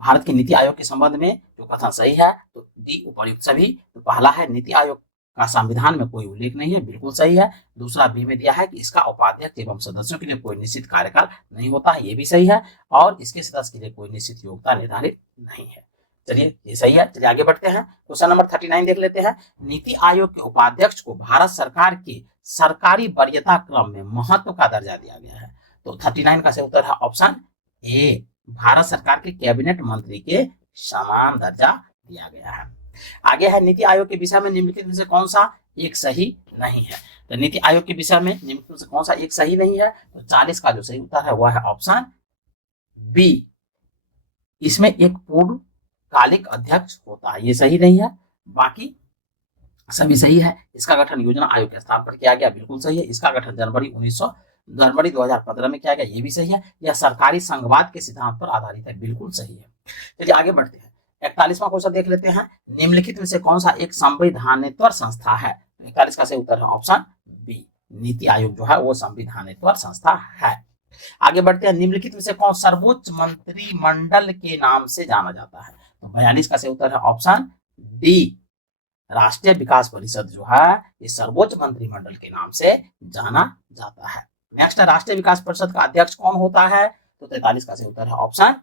Bharat के नीति आयोग के संबंध में जो कथन सही है तो डी, उपर्युक्त सभी। तो पहला है नीति आयोग का संविधान में कोई उल्लेख नहीं है, बिल्कुल सही है। दूसरा बी में दिया है कि इसका उपाध्यक्ष एवं सदस्यों के लिए कोई निश्चित कार्यकाल नहीं होता है, ये भी सही है। और इसके सदस्य के लिए कोई निश्चित योग्यता निर्धारित नहीं है। चलिए ये सही है। चलिए आगे बढ़ते हैं। क्वेश्चन नंबर 39 देख लेते हैं। नीति आयोग के उपाध्यक्ष को भारत सरकार के सरकारी वरीयता क्रम में महत्व का दर्जा दिया गया है। तो 39 का सही उत्तर है ऑप्शन ए, भारत सरकार के कैबिनेट मंत्री के समान दर्जा दिया गया है। आगे है, नीति आयोग के विषय में निम्नलिखित में से कौन सा एक सही नहीं है? तो नीति आयोग के विषय में निम्नलिखित में से कौन सा एक सही नहीं है? तो 40 का जो सही उत्तर है वह है ऑप्शन बी, इसमें एक पूर्णकालिक अध्यक्ष होता है, ये सही नहीं है, बाकी सभी सही है। इसका गठन योजना आयोग के स्थान पर किया गया, बिल्कुल सही है। इसका गठन जनवरी 2015 में किया गया, ये भी सही है। यह सरकारी संघवाद के सिद्धांत पर आधारित है, बिल्कुल सही है। चलिए आगे बढ़ते हैं। 41वां क्वेश्चन देख लेते हैं, निम्नलिखित में से कौन सा एक संवैधानिक संस्था है? 41 का सही उत्तर है ऑप्शन बी, नीति आयोग जो है वो संवैधानिक संस्था है। आगे बढ़ते हैं, निम्नलिखित में से कौन सर्वोच्च मंत्रिमंडल के नाम से जाना जाता है? तो 42 का सही उत्तर है ऑप्शन डी, राष्ट्रीय विकास परिषद जो है ये सर्वोच्च मंत्रिमंडल के नाम से जाना जाता है। नेक्स्ट, राष्ट्रीय विकास परिषद का अध्यक्ष कौन होता है? तो 43 का सही उत्तर है ऑप्शन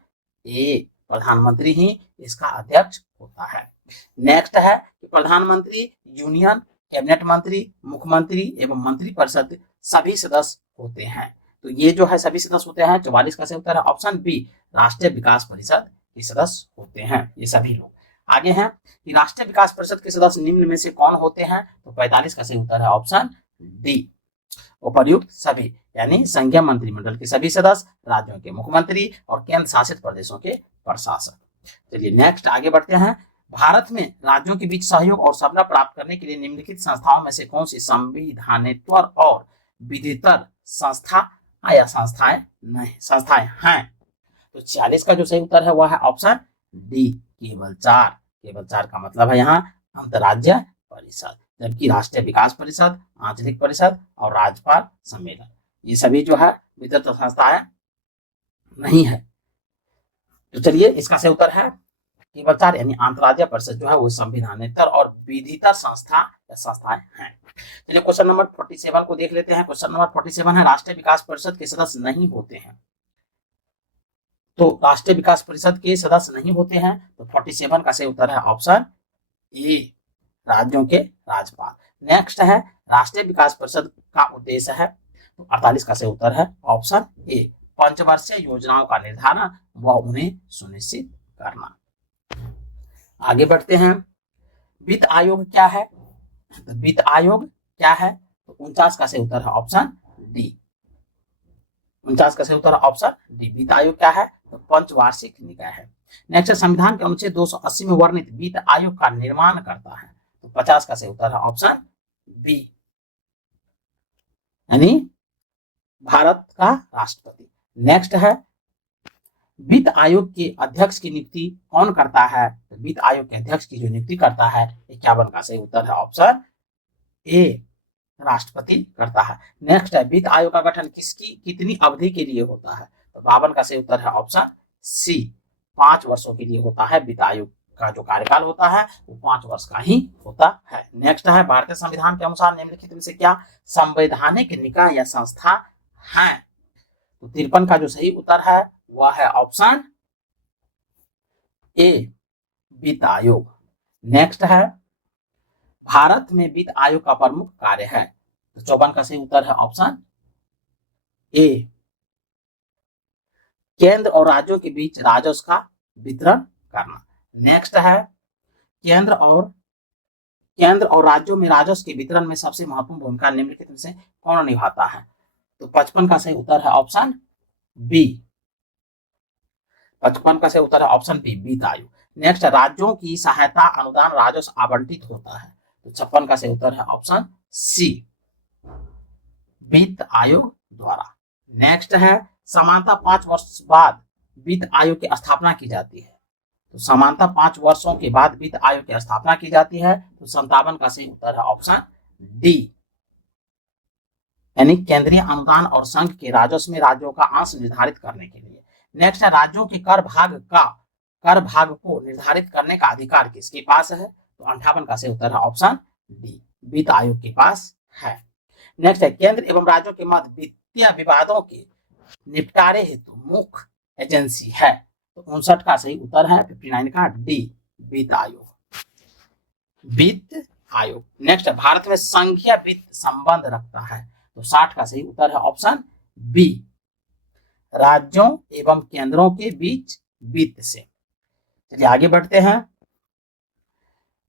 ए, प्रधानमंत्री ही इसका अध्यक्ष होता है। नेक्स्ट है कि प्रधानमंत्री, यूनियन कैबिनेट मंत्री, मुख्यमंत्री एवं मंत्री परिषद सभी सदस्य होते हैं। तो ये जो है सभी सदस्य होते हैं। 44 का सही उत्तर है ऑप्शन बी, राष्ट्रीय विकास परिषद के सदस्य होते हैं ये सभी लोग। आगे हैं कि राष्ट्रीय विकास परिषद के सदस्य निम्न में से कौन होते हैं? तो 45 का सही उत्तर है ऑप्शन डी, उपर्युक्त सभी, यानी संघीय मंत्रिमंडल के सभी सदस्य, राज्यों के मुख्यमंत्री और केंद्र शासित प्रदेशों के प्रशासक। चलिए नेक्स्ट आगे बढ़ते हैं, भारत में राज्यों के बीच सहयोग और सफलता प्राप्त करने के लिए निम्नलिखित संस्थाओं में से कौन सी संविधानेतर और विधितर संस्था या संस्थाएं हैं? तो 46 का जो सही उत्तर है वह है ऑप्शन डी, केवल 4। केवल 4 का मतलब है यहाँ अंतर्राज्य परिषद, जबकि राष्ट्रीय विकास परिषद, आंचलिक परिषद और राज्यपाल सम्मेलन ये सभी जो है विधितर संस्थाएं नहीं है। तो चलिए इसका सही उत्तर है केवल 4, यानी अंतर्राज्य परिषद जो है वो संविधानेतर और विधितर संस्थाएं हैं। चलिए क्वेश्चन नंबर 47 को देख लेते हैं। क्वेश्चन नंबर 47 है, राष्ट्रीय विकास परिषद के सदस्य नहीं होते हैं। तो राष्ट्रीय विकास परिषद के सदस्य नहीं होते हैं, तो 47 का सही उत्तर है ऑप्शन ए, राज्यों के राज्यपाल। नेक्स्ट है, राष्ट्रीय विकास परिषद का उद्देश्य है, तो 48 का सही उत्तर है ऑप्शन ए, पंचवर्षीय योजनाओं का निर्धारण व उन्हें सुनिश्चित करना। आगे बढ़ते हैं, वित्त आयोग क्या है? तो वित्त आयोग क्या है? तो 49 का सही उत्तर है ऑप्शन डी, 49 का सही उत्तर है ऑप्शन डी, वित्त आयोग क्या है? तो पंचवार्षिक निकाय है। नेक्स्ट, संविधान के अनुच्छेद 280 में वर्णित वित्त आयोग का निर्माण करता है। तो 50 का सही उत्तर है ऑप्शन बी, यानी भारत का राष्ट्रपति। नेक्स्ट है, वित्त आयोग के अध्यक्ष की नियुक्ति कौन करता है? तो वित्त आयोग के अध्यक्ष की जो नियुक्ति करता है 51 का सही उत्तर है ऑप्शन ए, राष्ट्रपति करता है। नेक्स्ट है, वित्त आयोग का गठन किसकी कितनी अवधि के लिए होता है? तो 52 का सही उत्तर है ऑप्शन सी, 5 वर्षों के लिए होता है। वित्त आयोग का जो कार्यकाल होता है वो 5 वर्ष का ही होता है। नेक्स्ट है, भारतीय संविधान के अनुसार निम्नलिखित में से क्या संवैधानिक निकाय या संस्था है? तो 53 का जो सही उत्तर है वह है ऑप्शन ए, वित्त आयोग। नेक्स्ट है, भारत में वित्त आयोग का प्रमुख कार्य है। तो 54 का सही उत्तर है ऑप्शन ए, केंद्र और राज्यों के बीच राजस्व का वितरण करना। नेक्स्ट है, केंद्र और राज्यों में राजस्व के वितरण में सबसे महत्वपूर्ण भूमिका निम्नलिखित में से कौन निभाता है? तो 55 का सही उत्तर है ऑप्शन बी, 55 का सही उत्तर है ऑप्शन बी, वित्त आयोग। नेक्स्ट, राज्यों की सहायता अनुदान राजस्व आवंटित होता है। तो 56 का सही उत्तर है ऑप्शन सी, वित्त आयोग द्वारा। नेक्स्ट है, समानता 5 वर्ष बाद वित्त आयोग की स्थापना की जाती है। तो समानता 5 वर्षों के बाद वित्त आयोग की स्थापना की जाती है। तो 57 का सही उत्तर है ऑप्शन डी, यानी केंद्रीय अनुदान और संघ के राजस्व में राज्यों का अंश निर्धारित करने के लिए। नेक्स्ट है, राज्यों के कर भाग को निर्धारित करने का अधिकार किसके पास है? तो 58 का सही उत्तर है ऑप्शन डी, वित्त आयोग के पास है। नेक्स्ट है, केंद्र एवं राज्यों के मध्य वित्तीय विवादों के निपटारे हेतु मुख्य एजेंसी है। तो 59 का सही उत्तर है 59 का डी, वित्त आयोग। नेक्स्ट, भारत में संघीय वित्त संबंध रखता है। तो 60 का सही उत्तर है ऑप्शन बी, राज्यों एवं केंद्रों के बीच वित्त से। चलिए आगे बढ़ते हैं,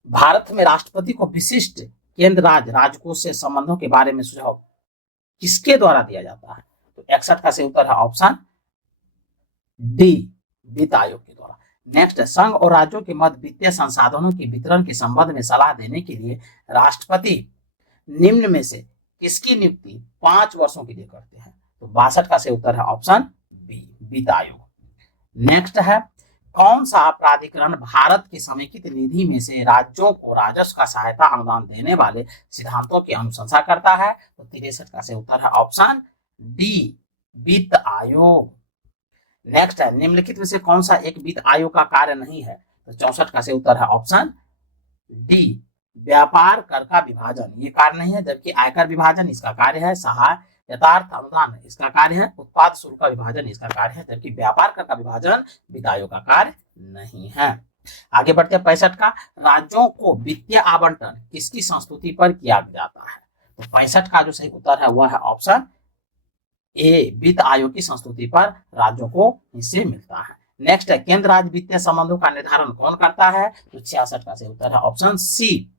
भारत में राष्ट्रपति को विशिष्ट केंद्र राज्य राजकोष से संबंधों के बारे में सुझाव किसके द्वारा दिया जाता है? तो 61 का सही उत्तर है ऑप्शन डी, वित्त आयोग के द्वारा। नेक्स्ट, संघ और राज्यों के मध्य वित्तीय संसाधनों के वितरण के संबंध में सलाह देने के लिए राष्ट्रपति निम्न में से किसकी नियुक्ति 5 वर्षों के लिए करते हैं? तो 62 का सही उत्तर है ऑप्शन बी, वित्त आयोग। नेक्स्ट है, कौन सा प्राधिकरण भारत के समेकित निधि में से राज्यों को राजस्व का सहायता अनुदान देने वाले सिद्धांतों की अनुशंसा करता है? तो 63 का सही उत्तर है ऑप्शन डी, वित्त आयोग। नेक्स्ट है, निम्नलिखित में से कौन सा एक वित्त आयोग का कार्य नहीं है? तो 64 का सही उत्तर है ऑप्शन डी, व्यापार कर का विभाजन, ये कार्य नहीं है। जबकि आयकर विभाजन इसका कार्य है, यथार्थ अनुदान इसका कार्य है, उत्पाद शुल्क का विभाजन इसका कार्य है, जबकि व्यापार कर का विभाजन वित्त आयोग का कार्य नहीं है। आगे बढ़ते हैं 65 का, राज्यों को वित्तीय आवंटन किसकी संस्तुति पर किया जाता है? तो 65 का जो सही उत्तर है वह है ऑप्शन ए, वित्त आयोग की संस्तुति पर राज्यों को हिस्से मिलता है। नेक्स्ट है, केंद्र राज्य वित्तीय संबंधों का निर्धारण कौन करता है? तो 66 का सही उत्तर है ऑप्शन सी,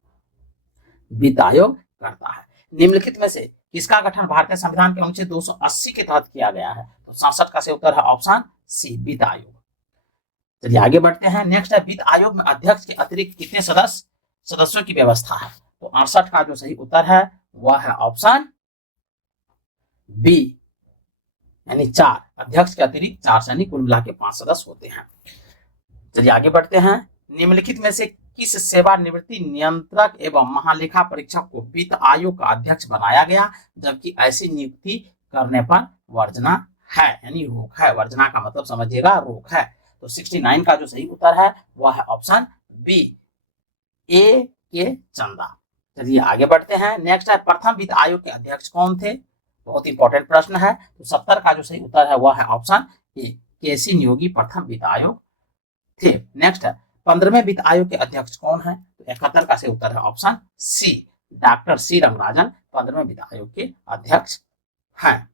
वित्त आयोग करता है। निम्नलिखित में से किसका गठन भारतीय संविधान के अनुच्छेद 280 के तहत किया गया है? तो 67 का सही उत्तर है ऑप्शन सी, वित्त आयोग। चलिए आगे बढ़ते हैं। नेक्स्ट है, वित्त आयोग में अध्यक्ष के अतिरिक्त कितने सदस्यों की व्यवस्था है? तो 68 का जो सही उत्तर है वह है ऑप्शन बी, यानी 4, अध्यक्ष के अतिरिक्त 4 सैनिक, कुल मिला के 5 सदस्य होते हैं। चलिए आगे बढ़ते हैं। निम्नलिखित में से किस सेवानिवृत्ति नियंत्रक एवं महालेखा परीक्षक को वित्त आयोग का अध्यक्ष बनाया गया, जबकि ऐसी नियुक्ति करने पर वर्जना है, यानी रोक है। वर्जना का मतलब समझिएगा रोक है। तो 69 का जो सही उत्तर है वह है ऑप्शन बी, ए के चंदा। चलिए आगे बढ़ते हैं। नेक्स्ट है, प्रथम वित्त आयोग के अध्यक्ष कौन थे? बहुत इंपॉर्टेंट प्रश्न है। तो 70 का जो सही उत्तर है वह है ऑप्शन ए, केसी नियोगी प्रथम वित्त आयोग थे। नेक्स्ट है, 15वें वित्त आयोग के अध्यक्ष कौन है? तो 71 का सही उत्तर है option C, doctor C Rangarajan 15वें वित्त आयोग के अध्यक्ष हैं।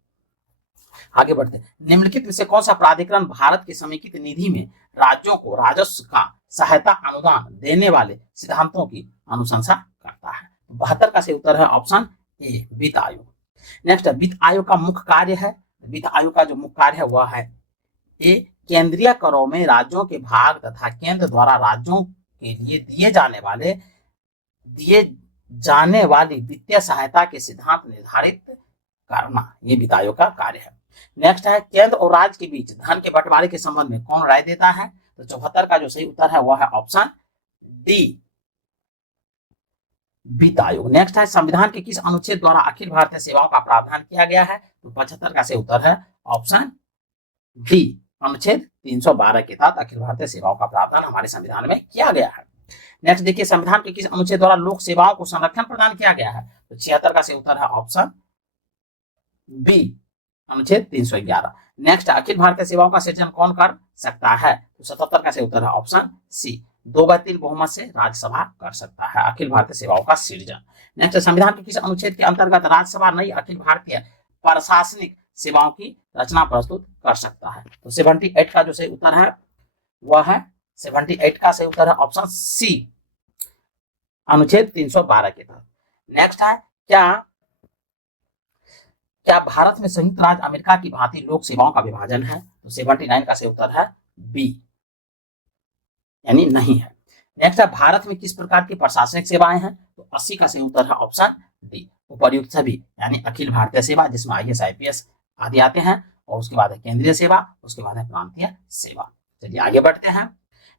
आगे बढ़ते हैं। निम्नलिखित में से कौन सा प्राधिकरण भारत के समेकित निधि में राज्यों को राजस्व का सहायता अनुदान देने वाले सिद्धांतों की अनुशंसा करता है? 72 का सही उत्तर है ऑप्शन ए, वित्त आयोग। नेक्स्ट है, वित्त आयोग का मुख्य कार्य है। वित्त आयोग का जो मुख्य कार्य है वह है ए, केंद्रीय करों में राज्यों के भाग तथा केंद्र द्वारा राज्यों के लिए दिए जाने वाली वित्तीय सहायता के सिद्धांत निर्धारित करना, ये वित्त आयोग का कार्य है। नेक्स्ट है, केंद्र और राज्य के बीच धन के बंटवारे के संबंध में कौन राय देता है? तो 74 का जो सही उत्तर है वह है ऑप्शन डी, वित्त आयोग। नेक्स्ट है, संविधान के किस अनुच्छेद द्वारा अखिल भारतीय सेवाओं का प्रावधान किया गया है? तो 75 का सही उत्तर है ऑप्शन डी, अनुच्छेद 312 के तहत अखिल भारतीय सेवाओं का प्रावधान हमारे संविधान में किया गया है। नेक्स्ट देखिए, संविधान के किस अनुच्छेद द्वारा लोक सेवाओं को संरक्षण प्रदान किया गया है? तो 76 का सही उत्तर है ऑप्शन बी, अनुच्छेद 311। नेक्स्ट, अखिल भारतीय सेवाओं का सृजन कौन कर सकता है? तो 77 का सही उत्तर है ऑप्शन सी, 2/3 बहुमत से राज्यसभा कर सकता है अखिल भारतीय सेवाओं का सृजन। नेक्स्ट, संविधान के किस अनुच्छेद के अंतर्गत राज्यसभा नई अखिल भारतीय प्रशासनिक सेवाओं की रचना प्रस्तुत कर सकता है? तो 78 का जो सही उत्तर है वह है 78 का सही उत्तर है ऑप्शन सी, अनुच्छेद 312 के तहत। नेक्स्ट है, क्या भारत में संयुक्त राज्य अमेरिका की भांति लोक सेवाओं का विभाजन है? तो 79 का सही उत्तर है बी, यानी नहीं है। नेक्स्ट है, भारत में किस प्रकार की प्रशासनिक सेवाएं हैं? तो 80 का सही उत्तर है ऑप्शन डी, उपर्युक्त सभी, यानी अखिल भारतीय सेवा जिसमें IAS IPS आदि आते हैं, और उसके बाद है केंद्रीय सेवा, उसके बाद है प्रांतीय सेवा। चलिए आगे बढ़ते हैं।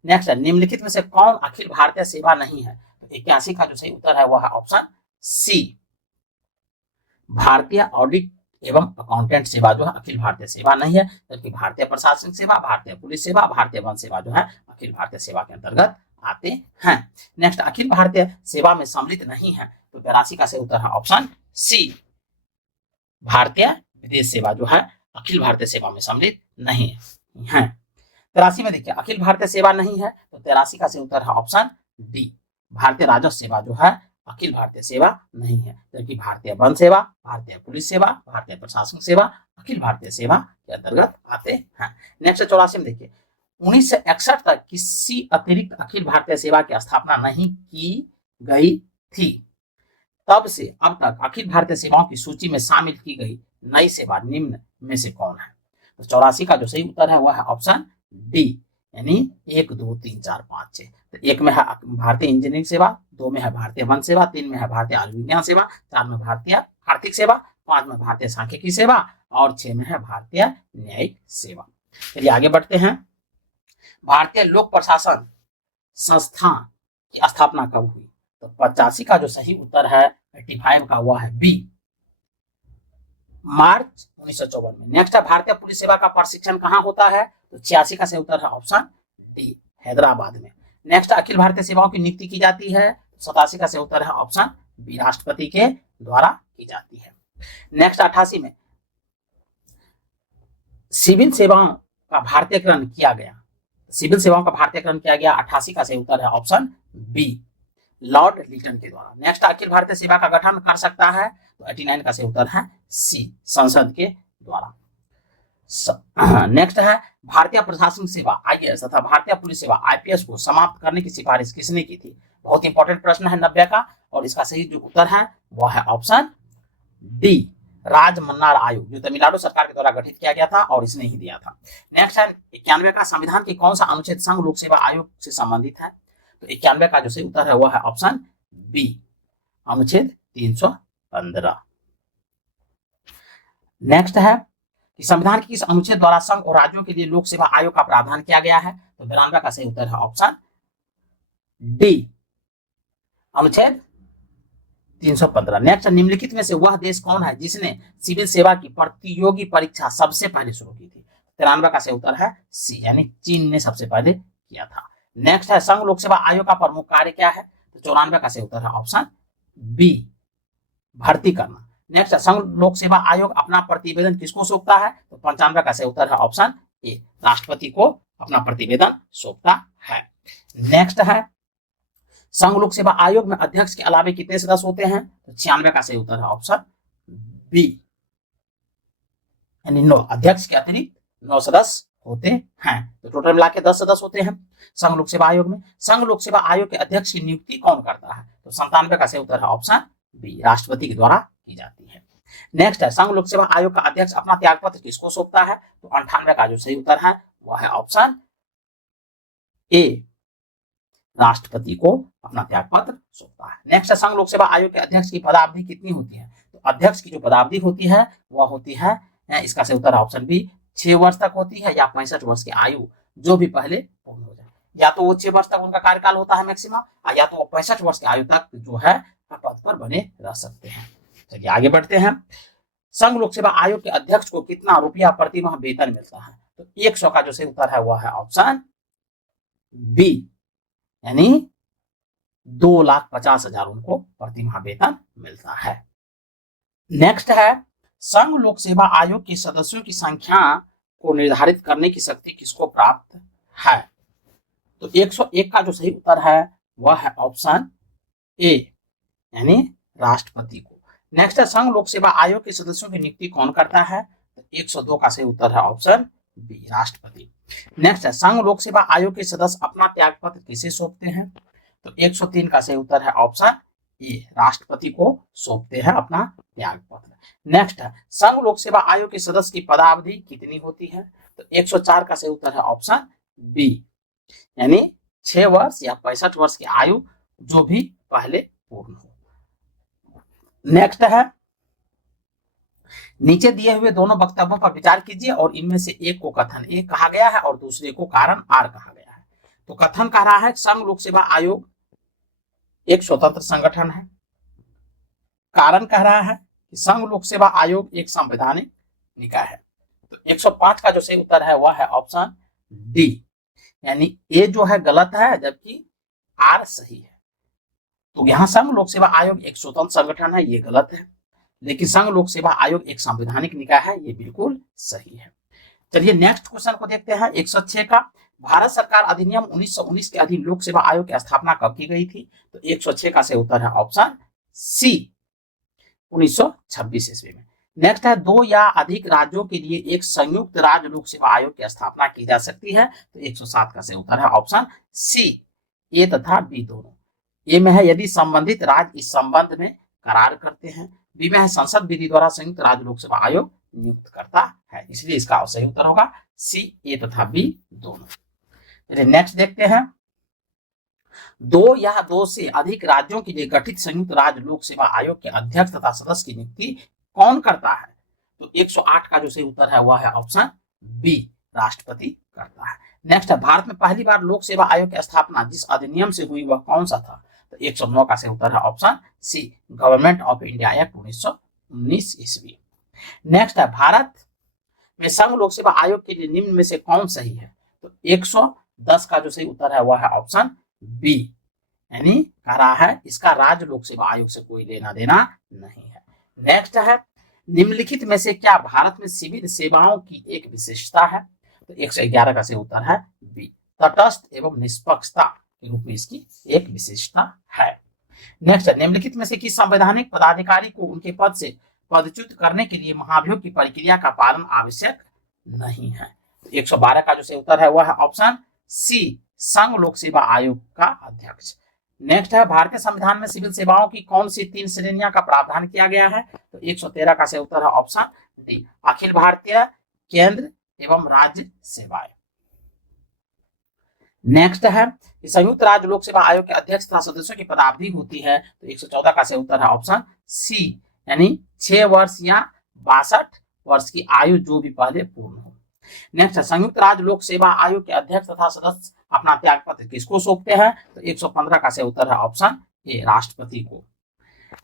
नेक्स्ट है, निम्नलिखित में से कौन अखिल भारतीय सेवा नहीं है? तो 81 का जो सही उत्तर है वह है ऑप्शन सी, भारतीय ऑडिट एवं अकाउंटेंट सेवा जो है अखिल भारतीय सेवा नहीं है, जबकि भारतीय प्रशासनिक सेवा, भारतीय पुलिस सेवा, भारतीय वन सेवा जो है अखिल भारतीय सेवा के अंतर्गत आते हैं। नेक्स्ट, अखिल भारतीय सेवा में सम्मिलित नहीं है। तो 82 का सही उत्तर है ऑप्शन सी, भारतीय विदेश सेवा जो है अखिल भारतीय सेवा में सम्मिलित नहीं है। 83 में देखिए, अखिल भारतीय सेवा नहीं है, तो 83 का सही उत्तर है ऑप्शन डी, भारतीय राजस्व सेवा जो है अखिल भारतीय सेवा नहीं है, जबकि भारतीय वन सेवा, भारतीय पुलिस सेवा, भारतीय प्रशासनिक सेवा अखिल भारतीय सेवा के अंतर्गत आते हैं। नेक्स्ट 84 में देखिए, 1961 तक किसी अतिरिक्त अखिल भारतीय सेवा की स्थापना नहीं की गई थी। तब से अब तक अखिल भारतीय सेवाओं की सूची में शामिल की गई नई सेवा निम्न में से कौन है? तो 84 का जो सही उत्तर है वह है ऑप्शन डी, यानी 1 2 3 4 5 6। तो 1 में है भारतीय इंजीनियरिंग सेवा, 2 में है भारतीय वन सेवा, 3 में है भारतीय आयुर्विज्ञान सेवा, 4 में भारतीय आर्थिक सेवा, 5 में भारतीय सांख्यिकी सेवा और 6 में है भारतीय न्यायिक सेवा। चलिए आगे बढ़ते हैं। भारतीय लोक प्रशासन संस्था की स्थापना कब हुई? तो 85 का जो सही उत्तर है 85 का हुआ है बी, मार्च 1954 में। नेक्स्ट है भारतीय पुलिस सेवा का प्रशिक्षण कहाँ होता है? तो 86 का सही उत्तर है ऑप्शन डी, हैदराबाद में। नेक्स्ट अखिल भारतीय सेवाओं की नियुक्ति की जाती है, 87 का सही उत्तर है ऑप्शन बी, राष्ट्रपति के द्वारा की जाती है। नेक्स्ट 88 में सिविल सेवाओं का भारतीयकरण किया गया, सिविल सेवाओं का भारतीयकरण किया गया, 88 का सही उत्तर है ऑप्शन बी, लॉर्ड लिटन के द्वारा। नेक्स्ट अखिल भारतीय सेवा का गठन कर सकता है, तो 89 का सही उत्तर है सी, संसद के द्वारा। नेक्स्ट है भारतीय प्रशासनिक सेवा आईएएस तथा भारतीय पुलिस सेवा आईपीएस को समाप्त करने की सिफारिश किसने की थी? बहुत इंपॉर्टेंट प्रश्न है 90 का, और इसका सही जो उत्तर है वह है ऑप्शन डी, राजमन्नार आयोग, जो तमिलनाडु सरकार के द्वारा गठित किया गया था और इसने ही दिया था। नेक्स्ट है 91 का संविधान की कौन सा अनुच्छेद संघ लोक सेवा आयोग से संबंधित है? तो 91 का जो सही उत्तर है वह है ऑप्शन बी, अनुच्छेद 315। नेक्स्ट है कि संविधान के किस अनुच्छेद द्वारा संघ और राज्यों के लिए लोक सेवा आयोग का प्रावधान किया गया है? तो 92 का सही उत्तर है ऑप्शन डी, अनुच्छेद 315। नेक्स्ट, निम्नलिखित में से वह देश कौन है जिसने सिविल सेवा की प्रतियोगी परीक्षा सबसे पहले शुरू की थी? 93 का सही उत्तर है सी, यानी चीन ने सबसे पहले किया था। नेक्स्ट है संघ लोक सेवा आयोग का प्रमुख कार्य क्या है? तो 94 का सही उत्तर है ऑप्शन बी, भर्ती करना। नेक्स्ट, संघ लोक सेवा आयोग अपना प्रतिवेदन किसको सौंपता है? तो 95 का सही उत्तर है ऑप्शन ए, राष्ट्रपति को अपना प्रतिवेदन सौंपता है। नेक्स्ट है संघ लोक सेवा आयोग में अध्यक्ष के अलावे कितने सदस्य होते हैं? तो 96 का सही उत्तर है ऑप्शन बी, यानी 9, अध्यक्ष के अतिरिक्त 9 सदस्य होते हैं। तो टोटल मिला के 10 सदस्य होते हैं संघ लोक सेवा आयोग में। संघ लोक सेवा आयोग के अध्यक्ष की नियुक्ति कौन करता है? तो 97 का सही उत्तर है ऑप्शन बी, राष्ट्रपति के द्वारा की जाती है। नेक्स्ट है संघ लोक सेवा आयोग का अध्यक्ष अपना त्यागपत्र किसको सौंपता है? तो 98 का जो सही उत्तर है वह है ऑप्शन ए, राष्ट्रपति को अपना त्यागपत्र सौंपता है। नेक्स्ट है संघ लोक सेवा आयोग के अध्यक्ष की पदावधि कितनी होती है? तो अध्यक्ष की जो पदावधि होती है वह होती है, इसका सही उत्तर है ऑप्शन बी, 6 वर्ष तक होती है, या 65 वर्ष की आयु जो भी पहले पूर्ण हो जाए। या तो वो 6 वर्ष तक उनका कार्यकाल होता है मैक्सिमम, या तो वो 65 वर्ष की आयु तक जो है पद पर बने रह सकते हैं। चलिए आगे बढ़ते हैं। संघ लोक सेवा आयोग के अध्यक्ष को कितना रुपया प्रति माह वेतन मिलता है? तो 100 का जो सही उत्तर है वह है ऑप्शन बी, यानी 2,50,000 उनको प्रति माह वेतन मिलता है। नेक्स्ट है संघ लोक सेवा आयोग के सदस्यों की संख्या को निर्धारित करने की शक्ति किसको प्राप्त है? तो 101 का जो सही उत्तर है वह है ऑप्शन ए, यानी राष्ट्रपति को। नेक्स्ट है संघ लोक सेवा आयोग के सदस्यों की नियुक्ति कौन करता है? तो 102 का सही उत्तर है ऑप्शन बी, राष्ट्रपति। नेक्स्ट है संघ लोक सेवा आयोग के सदस्य अपना त्यागपत्र किसे सौंपते हैं? तो 103 का सही उत्तर है ऑप्शन ए, राष्ट्रपति को सौंपते हैं अपना त्यागपत्र। नेक्स्ट है संघ लोक सेवा आयोग के सदस्य की पदावधि कितनी होती है? तो 104 का सही उत्तर है ऑप्शन बी, यानी 6 वर्ष या 65 वर्ष की आयु जो भी पहले पूर्ण हो। नेक्स्ट है नीचे दिए हुए दोनों वक्तव्यों पर विचार कीजिए और इनमें से एक को कथन ए कहा गया है और दूसरे को कारण आर कहा गया है। तो कथन कह रहा है संघ लोक सेवा आयोग एक स्वतंत्र संगठन है। कारण कह रहा है कि संघ लोक सेवा आयोग एक संवैधानिक निकाय है। तो 105 का जो सही उत्तर है वह है ऑप्शन डी, यानी ए जो है गलत है जबकि आर सही है। तो यहाँ संघ लोक सेवा आयोग एक स्वतंत्र संगठन है, ये गलत है, लेकिन संघ लोक सेवा आयोग एक संवैधानिक निकाय है, ये बिल्कुल सही है। चलिए नेक्स्ट क्वेश्चन को देखते हैं 106 का। भारत सरकार अधिनियम 1919 के अधीन लोक सेवा आयोग की स्थापना कब की गई थी? तो 106 का सही उत्तर है ऑप्शन सी, 1926 ईस्वी में। नेक्स्ट है 2 या अधिक राज्यों के लिए एक संयुक्त राज्य लोक सेवा आयोग की स्थापना की जा सकती है। तो 107 का सही उत्तर है ऑप्शन सी, ए तथा बी दोनों। ए में है यदि संबंधित राज्य इस संबंध में करार करते हैं, बी में है संसद विधि द्वारा संयुक्त राज्य लोक सेवा आयोग नियुक्त करता है, इसलिए इसका सही उत्तर होगा सी, ए तथा बी दोनों। नेक्स्ट देखते हैं 2 या 2 से अधिक राज्यों के लिए गठित संयुक्त राज्य लोक सेवा आयोग के अध्यक्ष तथा सदस्य की नियुक्ति कौन करता है? तो 108 का जो सही उत्तर है वह है ऑप्शन बी, राष्ट्रपति करता है। नेक्स्ट है, भारत में पहली बार लोक सेवा आयोग की स्थापना जिस अधिनियम से हुई वह कौन सा था? तो 109 का सही उत्तर है option C, Government of India Act 1919 ईस्वी। नेक्स्ट है, भारत में संघ लोक सेवा आयोग के लिए निम्न में से कौन सही है? तो 110 का जो सही उत्तर है वह है ऑप्शन बी, यानी कह रहा है इसका राज्य लोक सेवा आयोग से कोई लेना देना नहीं है। नेक्स्ट है, निम्नलिखित में से क्या भारत में सिविल सेवाओं की एक विशेषता है? तो 111 का सही उत्तर है बी, तटस्थ एवं निष्पक्षता के रूप में इसकी एक विशेषता है। नेक्स्ट है, निम्नलिखित में से किस संवैधानिक पदाधिकारी को उनके पद से पदच्युत करने के लिए महाभियोग की प्रक्रिया का पालन आवश्यक नहीं है? तो 112 का जो सही उत्तर है वह है ऑप्शन सी, संघ लोक सेवा आयोग का अध्यक्ष। नेक्स्ट है, भारतीय संविधान में सिविल सेवाओं की कौन सी 3 श्रेणियां का प्रावधान किया गया है? तो 113 का सही उत्तर है ऑप्शन डी, अखिल भारतीय, केंद्र एवं राज्य सेवाएं। नेक्स्ट है, संयुक्त राज्य लोक सेवा आयोग के अध्यक्ष तथा सदस्यों की पदावधि होती है। तो 114 का सही उत्तर है ऑप्शन सी, यानी 6 वर्ष या 62 वर्ष की आयु जो भी पहले पूर्ण हो। नेक्स्ट है, संयुक्त राज्य लोक सेवा आयोग के अध्यक्ष तथा सदस्य अपना त्याग पत्र किसको सौंपते हैं? तो 115 का सही उत्तर है ऑप्शन ए, राष्ट्रपति को।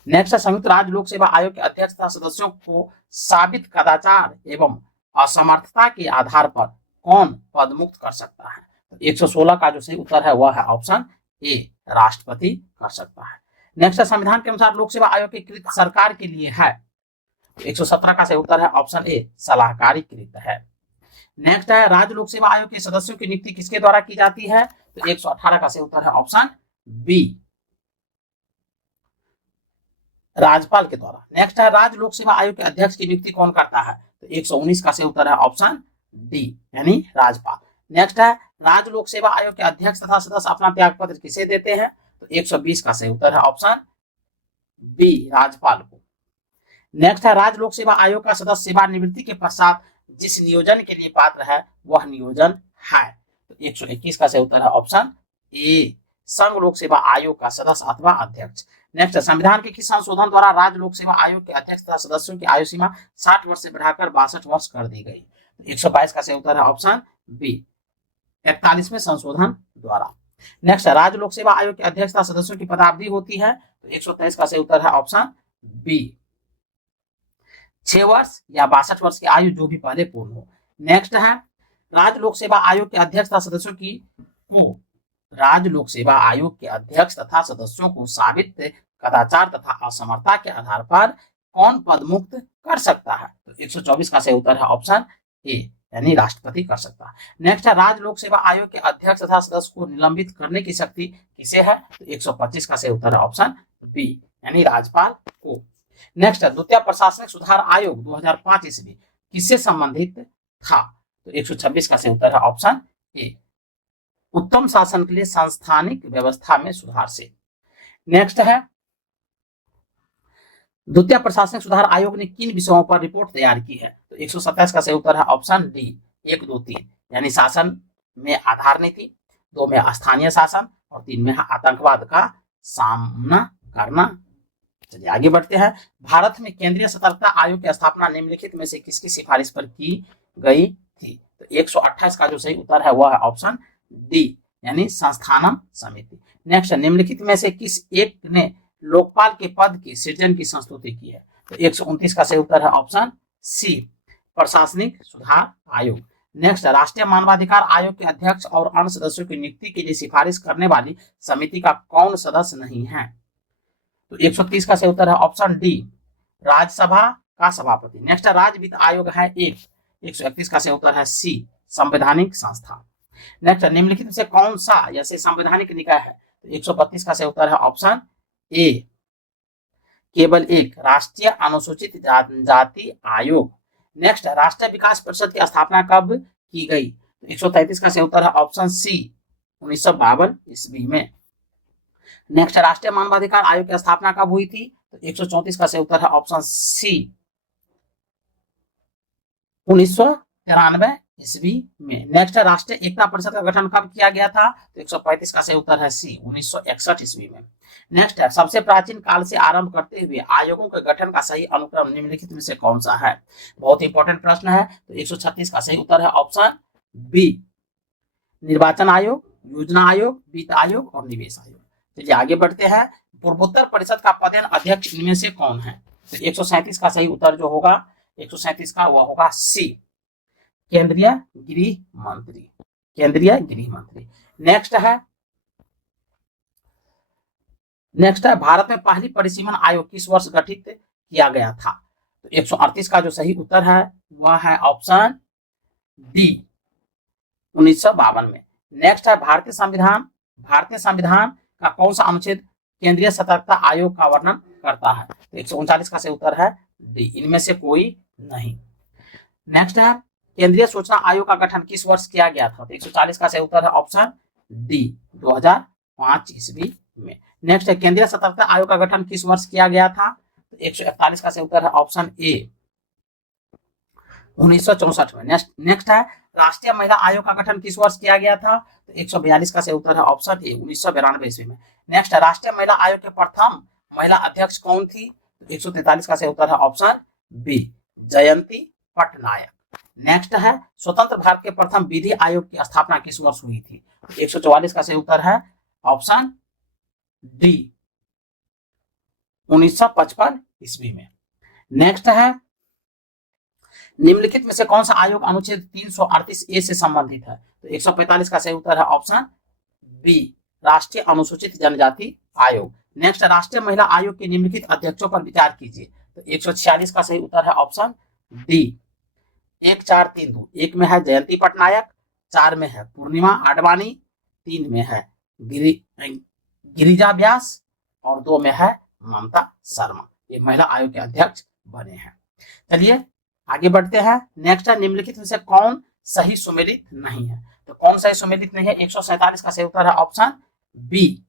नेक्स्ट है, संयुक्त राज्य लोक सेवा आयोग के अध्यक्ष तथा सदस्यों को साबित कदाचार एवं असमर्थता के आधार पर कौन पद मुक्त कर सकता है? तो 116 का जो सही उत्तर है वह है ऑप्शन ए, राष्ट्रपति कर सकता है। नेक्स्ट है, संविधान के अनुसार लोक सेवा आयोग की कृत सरकार के लिए है। तो 117 का सही उत्तर है ऑप्शन ए, सलाहकारी कृत है। नेक्स्ट है, राज्य लोक सेवा आयोग के सदस्यों की नियुक्ति किसके द्वारा की जाती है? तो 118 का सही उत्तर है ऑप्शन बी, राज्यपाल के द्वारा। नेक्स्ट है, राज्य लोक सेवा आयोग के अध्यक्ष की नियुक्ति कौन करता है? तो 119 का सही उत्तर है ऑप्शन डी, यानी राज्यपाल। नेक्स्ट है, राज्य लोक सेवा आयोग के अध्यक्ष तथा सदस्य अपना त्याग पत्र किसे देते हैं? तो 120 का सही उत्तर है ऑप्शन बी, राज्यपाल को। नेक्स्ट है, राज्य लोक सेवा आयोग का सदस्य सेवानिवृत्ति के पश्चात जिस नियोजन के लिए पात्र है वह नियोजन है। तो 121 का सही उत्तर है ऑप्शन ए, संघ लोक सेवा आयोग का सदस्य अथवा अध्यक्ष। नेक्स्ट, संविधान के किस संशोधन द्वारा राज्य लोक सेवा आयोग के अध्यक्ष तथा सदस्यों की आयु सीमा 60 वर्ष से बढ़ाकर 62 वर्ष कर दी गई? तो 122 का सही उत्तर है ऑप्शन बी, 41वें संशोधन द्वारा। नेक्स्ट, राज्य लोक सेवा आयोग के अध्यक्ष तथा सदस्यों की पदावधि होती है। तो 123 का सही उत्तर है ऑप्शन बी, 6 वर्ष या 62 वर्ष की आयु जो भी पहले पूर्ण हो। नेक्स्ट है, राज्य लोक सेवा आयोग के अध्यक्ष तथा सदस्यों की को राज्य लोक सेवा आयोग के अध्यक्ष तथा सदस्यों को साबित कदाचार तथा असमर्थता के आधार पर कौन पद मुक्त कर सकता है? तो 124 का सही उत्तर है ऑप्शन ए, यानी राष्ट्रपति कर सकता है। नेक्स्ट है, राज्य लोक सेवा आयोग के अध्यक्ष तथा सदस्य को निलंबित करने की शक्ति किसे है? तो 125 का सही उत्तर है ऑप्शन बी, यानी राज्यपाल को। नेक्स्ट है, द्वितीय प्रशासनिक सुधार आयोग 2005 ईस्वी किससे संबंधित था? तो 126 का सही उत्तर है ऑप्शन ए, उत्तम शासन के लिए सांस्थानिक व्यवस्था में सुधार से। नेक्स्ट है, द्वितीय प्रशासनिक सुधार आयोग ने किन विषयों पर रिपोर्ट तैयार की है? तो 127 का सही उत्तर है ऑप्शन डी, 1, 2, 3, यानी शासन में आधार नीति, 2 में स्थानीय शासन और 3 में आतंकवाद का सामना करना। चलिए आगे बढ़ते हैं। भारत में केंद्रीय सतर्कता आयोग की स्थापना निम्नलिखित में से किसकी सिफारिश पर की गई थी? तो 128 का जो सही उत्तर है वह है ऑप्शन डी, यानी संस्थानम समिति। नेक्स्ट, निम्नलिखित में से किस एक ने लोकपाल के पद की सृजन की संस्तुति की है? तो 129 का सही उत्तर है ऑप्शन सी, प्रशासनिक सुधार आयोग। नेक्स्ट, राष्ट्रीय मानवाधिकार आयोग के अध्यक्ष और अन्य सदस्यों की नियुक्ति के लिए सिफारिश करने वाली समिति का कौन सदस्य नहीं है? तो 130 का सही उत्तर है ऑप्शन डी, राज्यसभा का सभापति। नेक्स्ट, राज्य वित्त आयोग है एक। 131 का सही उत्तर है सी, संवैधानिक संस्था। नेक्स्ट, निम्नलिखित में से कौन सा ऐसे संवैधानिक निकाय है? तो 132 का सही उत्तर है ऑप्शन ए, केवल एक, राष्ट्रीय अनुसूचित जनजाति आयोग। नेक्स्ट, राष्ट्रीय विकास परिषद की स्थापना कब की गई? तो 133 का सही उत्तर है ऑप्शन सी, 1952 ईस्वी में। नेक्स्ट, राष्ट्रीय मानवाधिकार आयोग की स्थापना कब हुई थी? तो 134 का सही उत्तर है ऑप्शन सी, 1993 ईस्वी में। नेक्स्ट, राष्ट्रीय एकता परिषद का गठन कब किया गया था? तो 135 का सही उत्तर है सी, 1961 ईस्वी में। नेक्स्ट है, सबसे प्राचीन काल से आरंभ करते हुए आयोगों के गठन का सही अनुक्रम निम्नलिखित में से कौन सा है? बहुत इंपॉर्टेंट प्रश्न है। तो 136 का सही उत्तर है ऑप्शन बी। निर्वाचन आयोग, योजना आयोग, वित्त आयोग और निवेश आयोग। चलिए आगे बढ़ते हैं। पूर्वोत्तर परिषद का पदेन अध्यक्ष इनमें से कौन है? तो 137 का सही उत्तर जो होगा 137 का वह होगा सी, केंद्रीय गृह मंत्री, केंद्रीय गृह मंत्री। नेक्स्ट है भारत में पहली परिसीमन आयोग किस वर्ष गठित किया गया था? तो 138 का जो सही उत्तर है वह है ऑप्शन डी, 1952 में। नेक्स्ट है भारतीय संविधान का कौन सा अनुच्छेद केंद्रीय सतर्कता आयोग का वर्णन करता है? तो 139 का सही उत्तर है डी, इनमें से कोई नहीं। नेक्स्ट है केंद्रीय सूचना आयोग का गठन किस वर्ष किया गया था? तो 140 का सही उत्तर है ऑप्शन डी, 2005 ईस्वी में। नेक्स्ट है केंद्रीय सतर्कता आयोग का गठन किस वर्ष किया गया था? तो 141 का सही उत्तर है ऑप्शन ए, 1964 में। नेक्स्ट है राष्ट्रीय महिला आयोग का गठन किस वर्ष किया गया था? तो 142 का सही उत्तर है ऑप्शन ए, 1992 ईस्वी में। नेक्स्ट है राष्ट्रीय महिला आयोग के प्रथम महिला अध्यक्ष कौन थी? तो 143 का सही उत्तर है ऑप्शन बी, जयंती पटनायक। नेक्स्ट है स्वतंत्र भारत के प्रथम विधि आयोग की स्थापना किस वर्ष हुई थी? 144 का सही उत्तर है ऑप्शन डी, 1955 ईस्वी में। नेक्स्ट है निम्नलिखित में से कौन सा आयोग अनुच्छेद 338 ए से संबंधित है? तो 145 का सही उत्तर है ऑप्शन बी, राष्ट्रीय अनुसूचित जनजाति आयोग। नेक्स्ट राष्ट्रीय महिला आयोग के निम्नलिखित अध्यक्षों पर विचार कीजिए। तो 146 का सही उत्तर है ऑप्शन डी, 1 4 3 2। 1 में है जयंती पटनायक, 4 में है पूर्णिमा आडवाणी, 3 में है गिरिजा व्यास और 2 में है ममता शर्मा। ये महिला आयोग के अध्यक्ष बने हैं। चलिए आगे बढ़ते हैं। नेक्स्ट है निम्नलिखित में से कौन सही सुमेलित नहीं है? तो कौन सही सुमेलित नहीं है? 147 का सही उत्तर है ऑप्शन बी,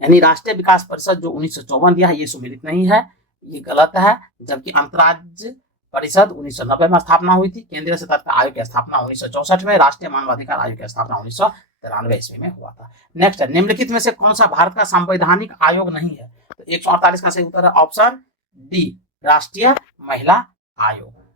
यानी राष्ट्रीय विकास परिषद जो 1954 दिया है ये सुमेलित नहीं है, ये गलत है। जबकि अंतर्राज्य परिषद 1990 में स्थापना हुई थी, केंद्रीय सतर्कता आयोग की स्थापना 1964 में, राष्ट्रीय मानवाधिकार आयोग की स्थापना 1993 ईस्वी में हुआ था। नेक्स्ट है निम्नलिखित में से कौन सा भारत का संवैधानिक आयोग नहीं है? तो 148 का सही उत्तर है ऑप्शन डी, राष्ट्रीय महिला आयोग।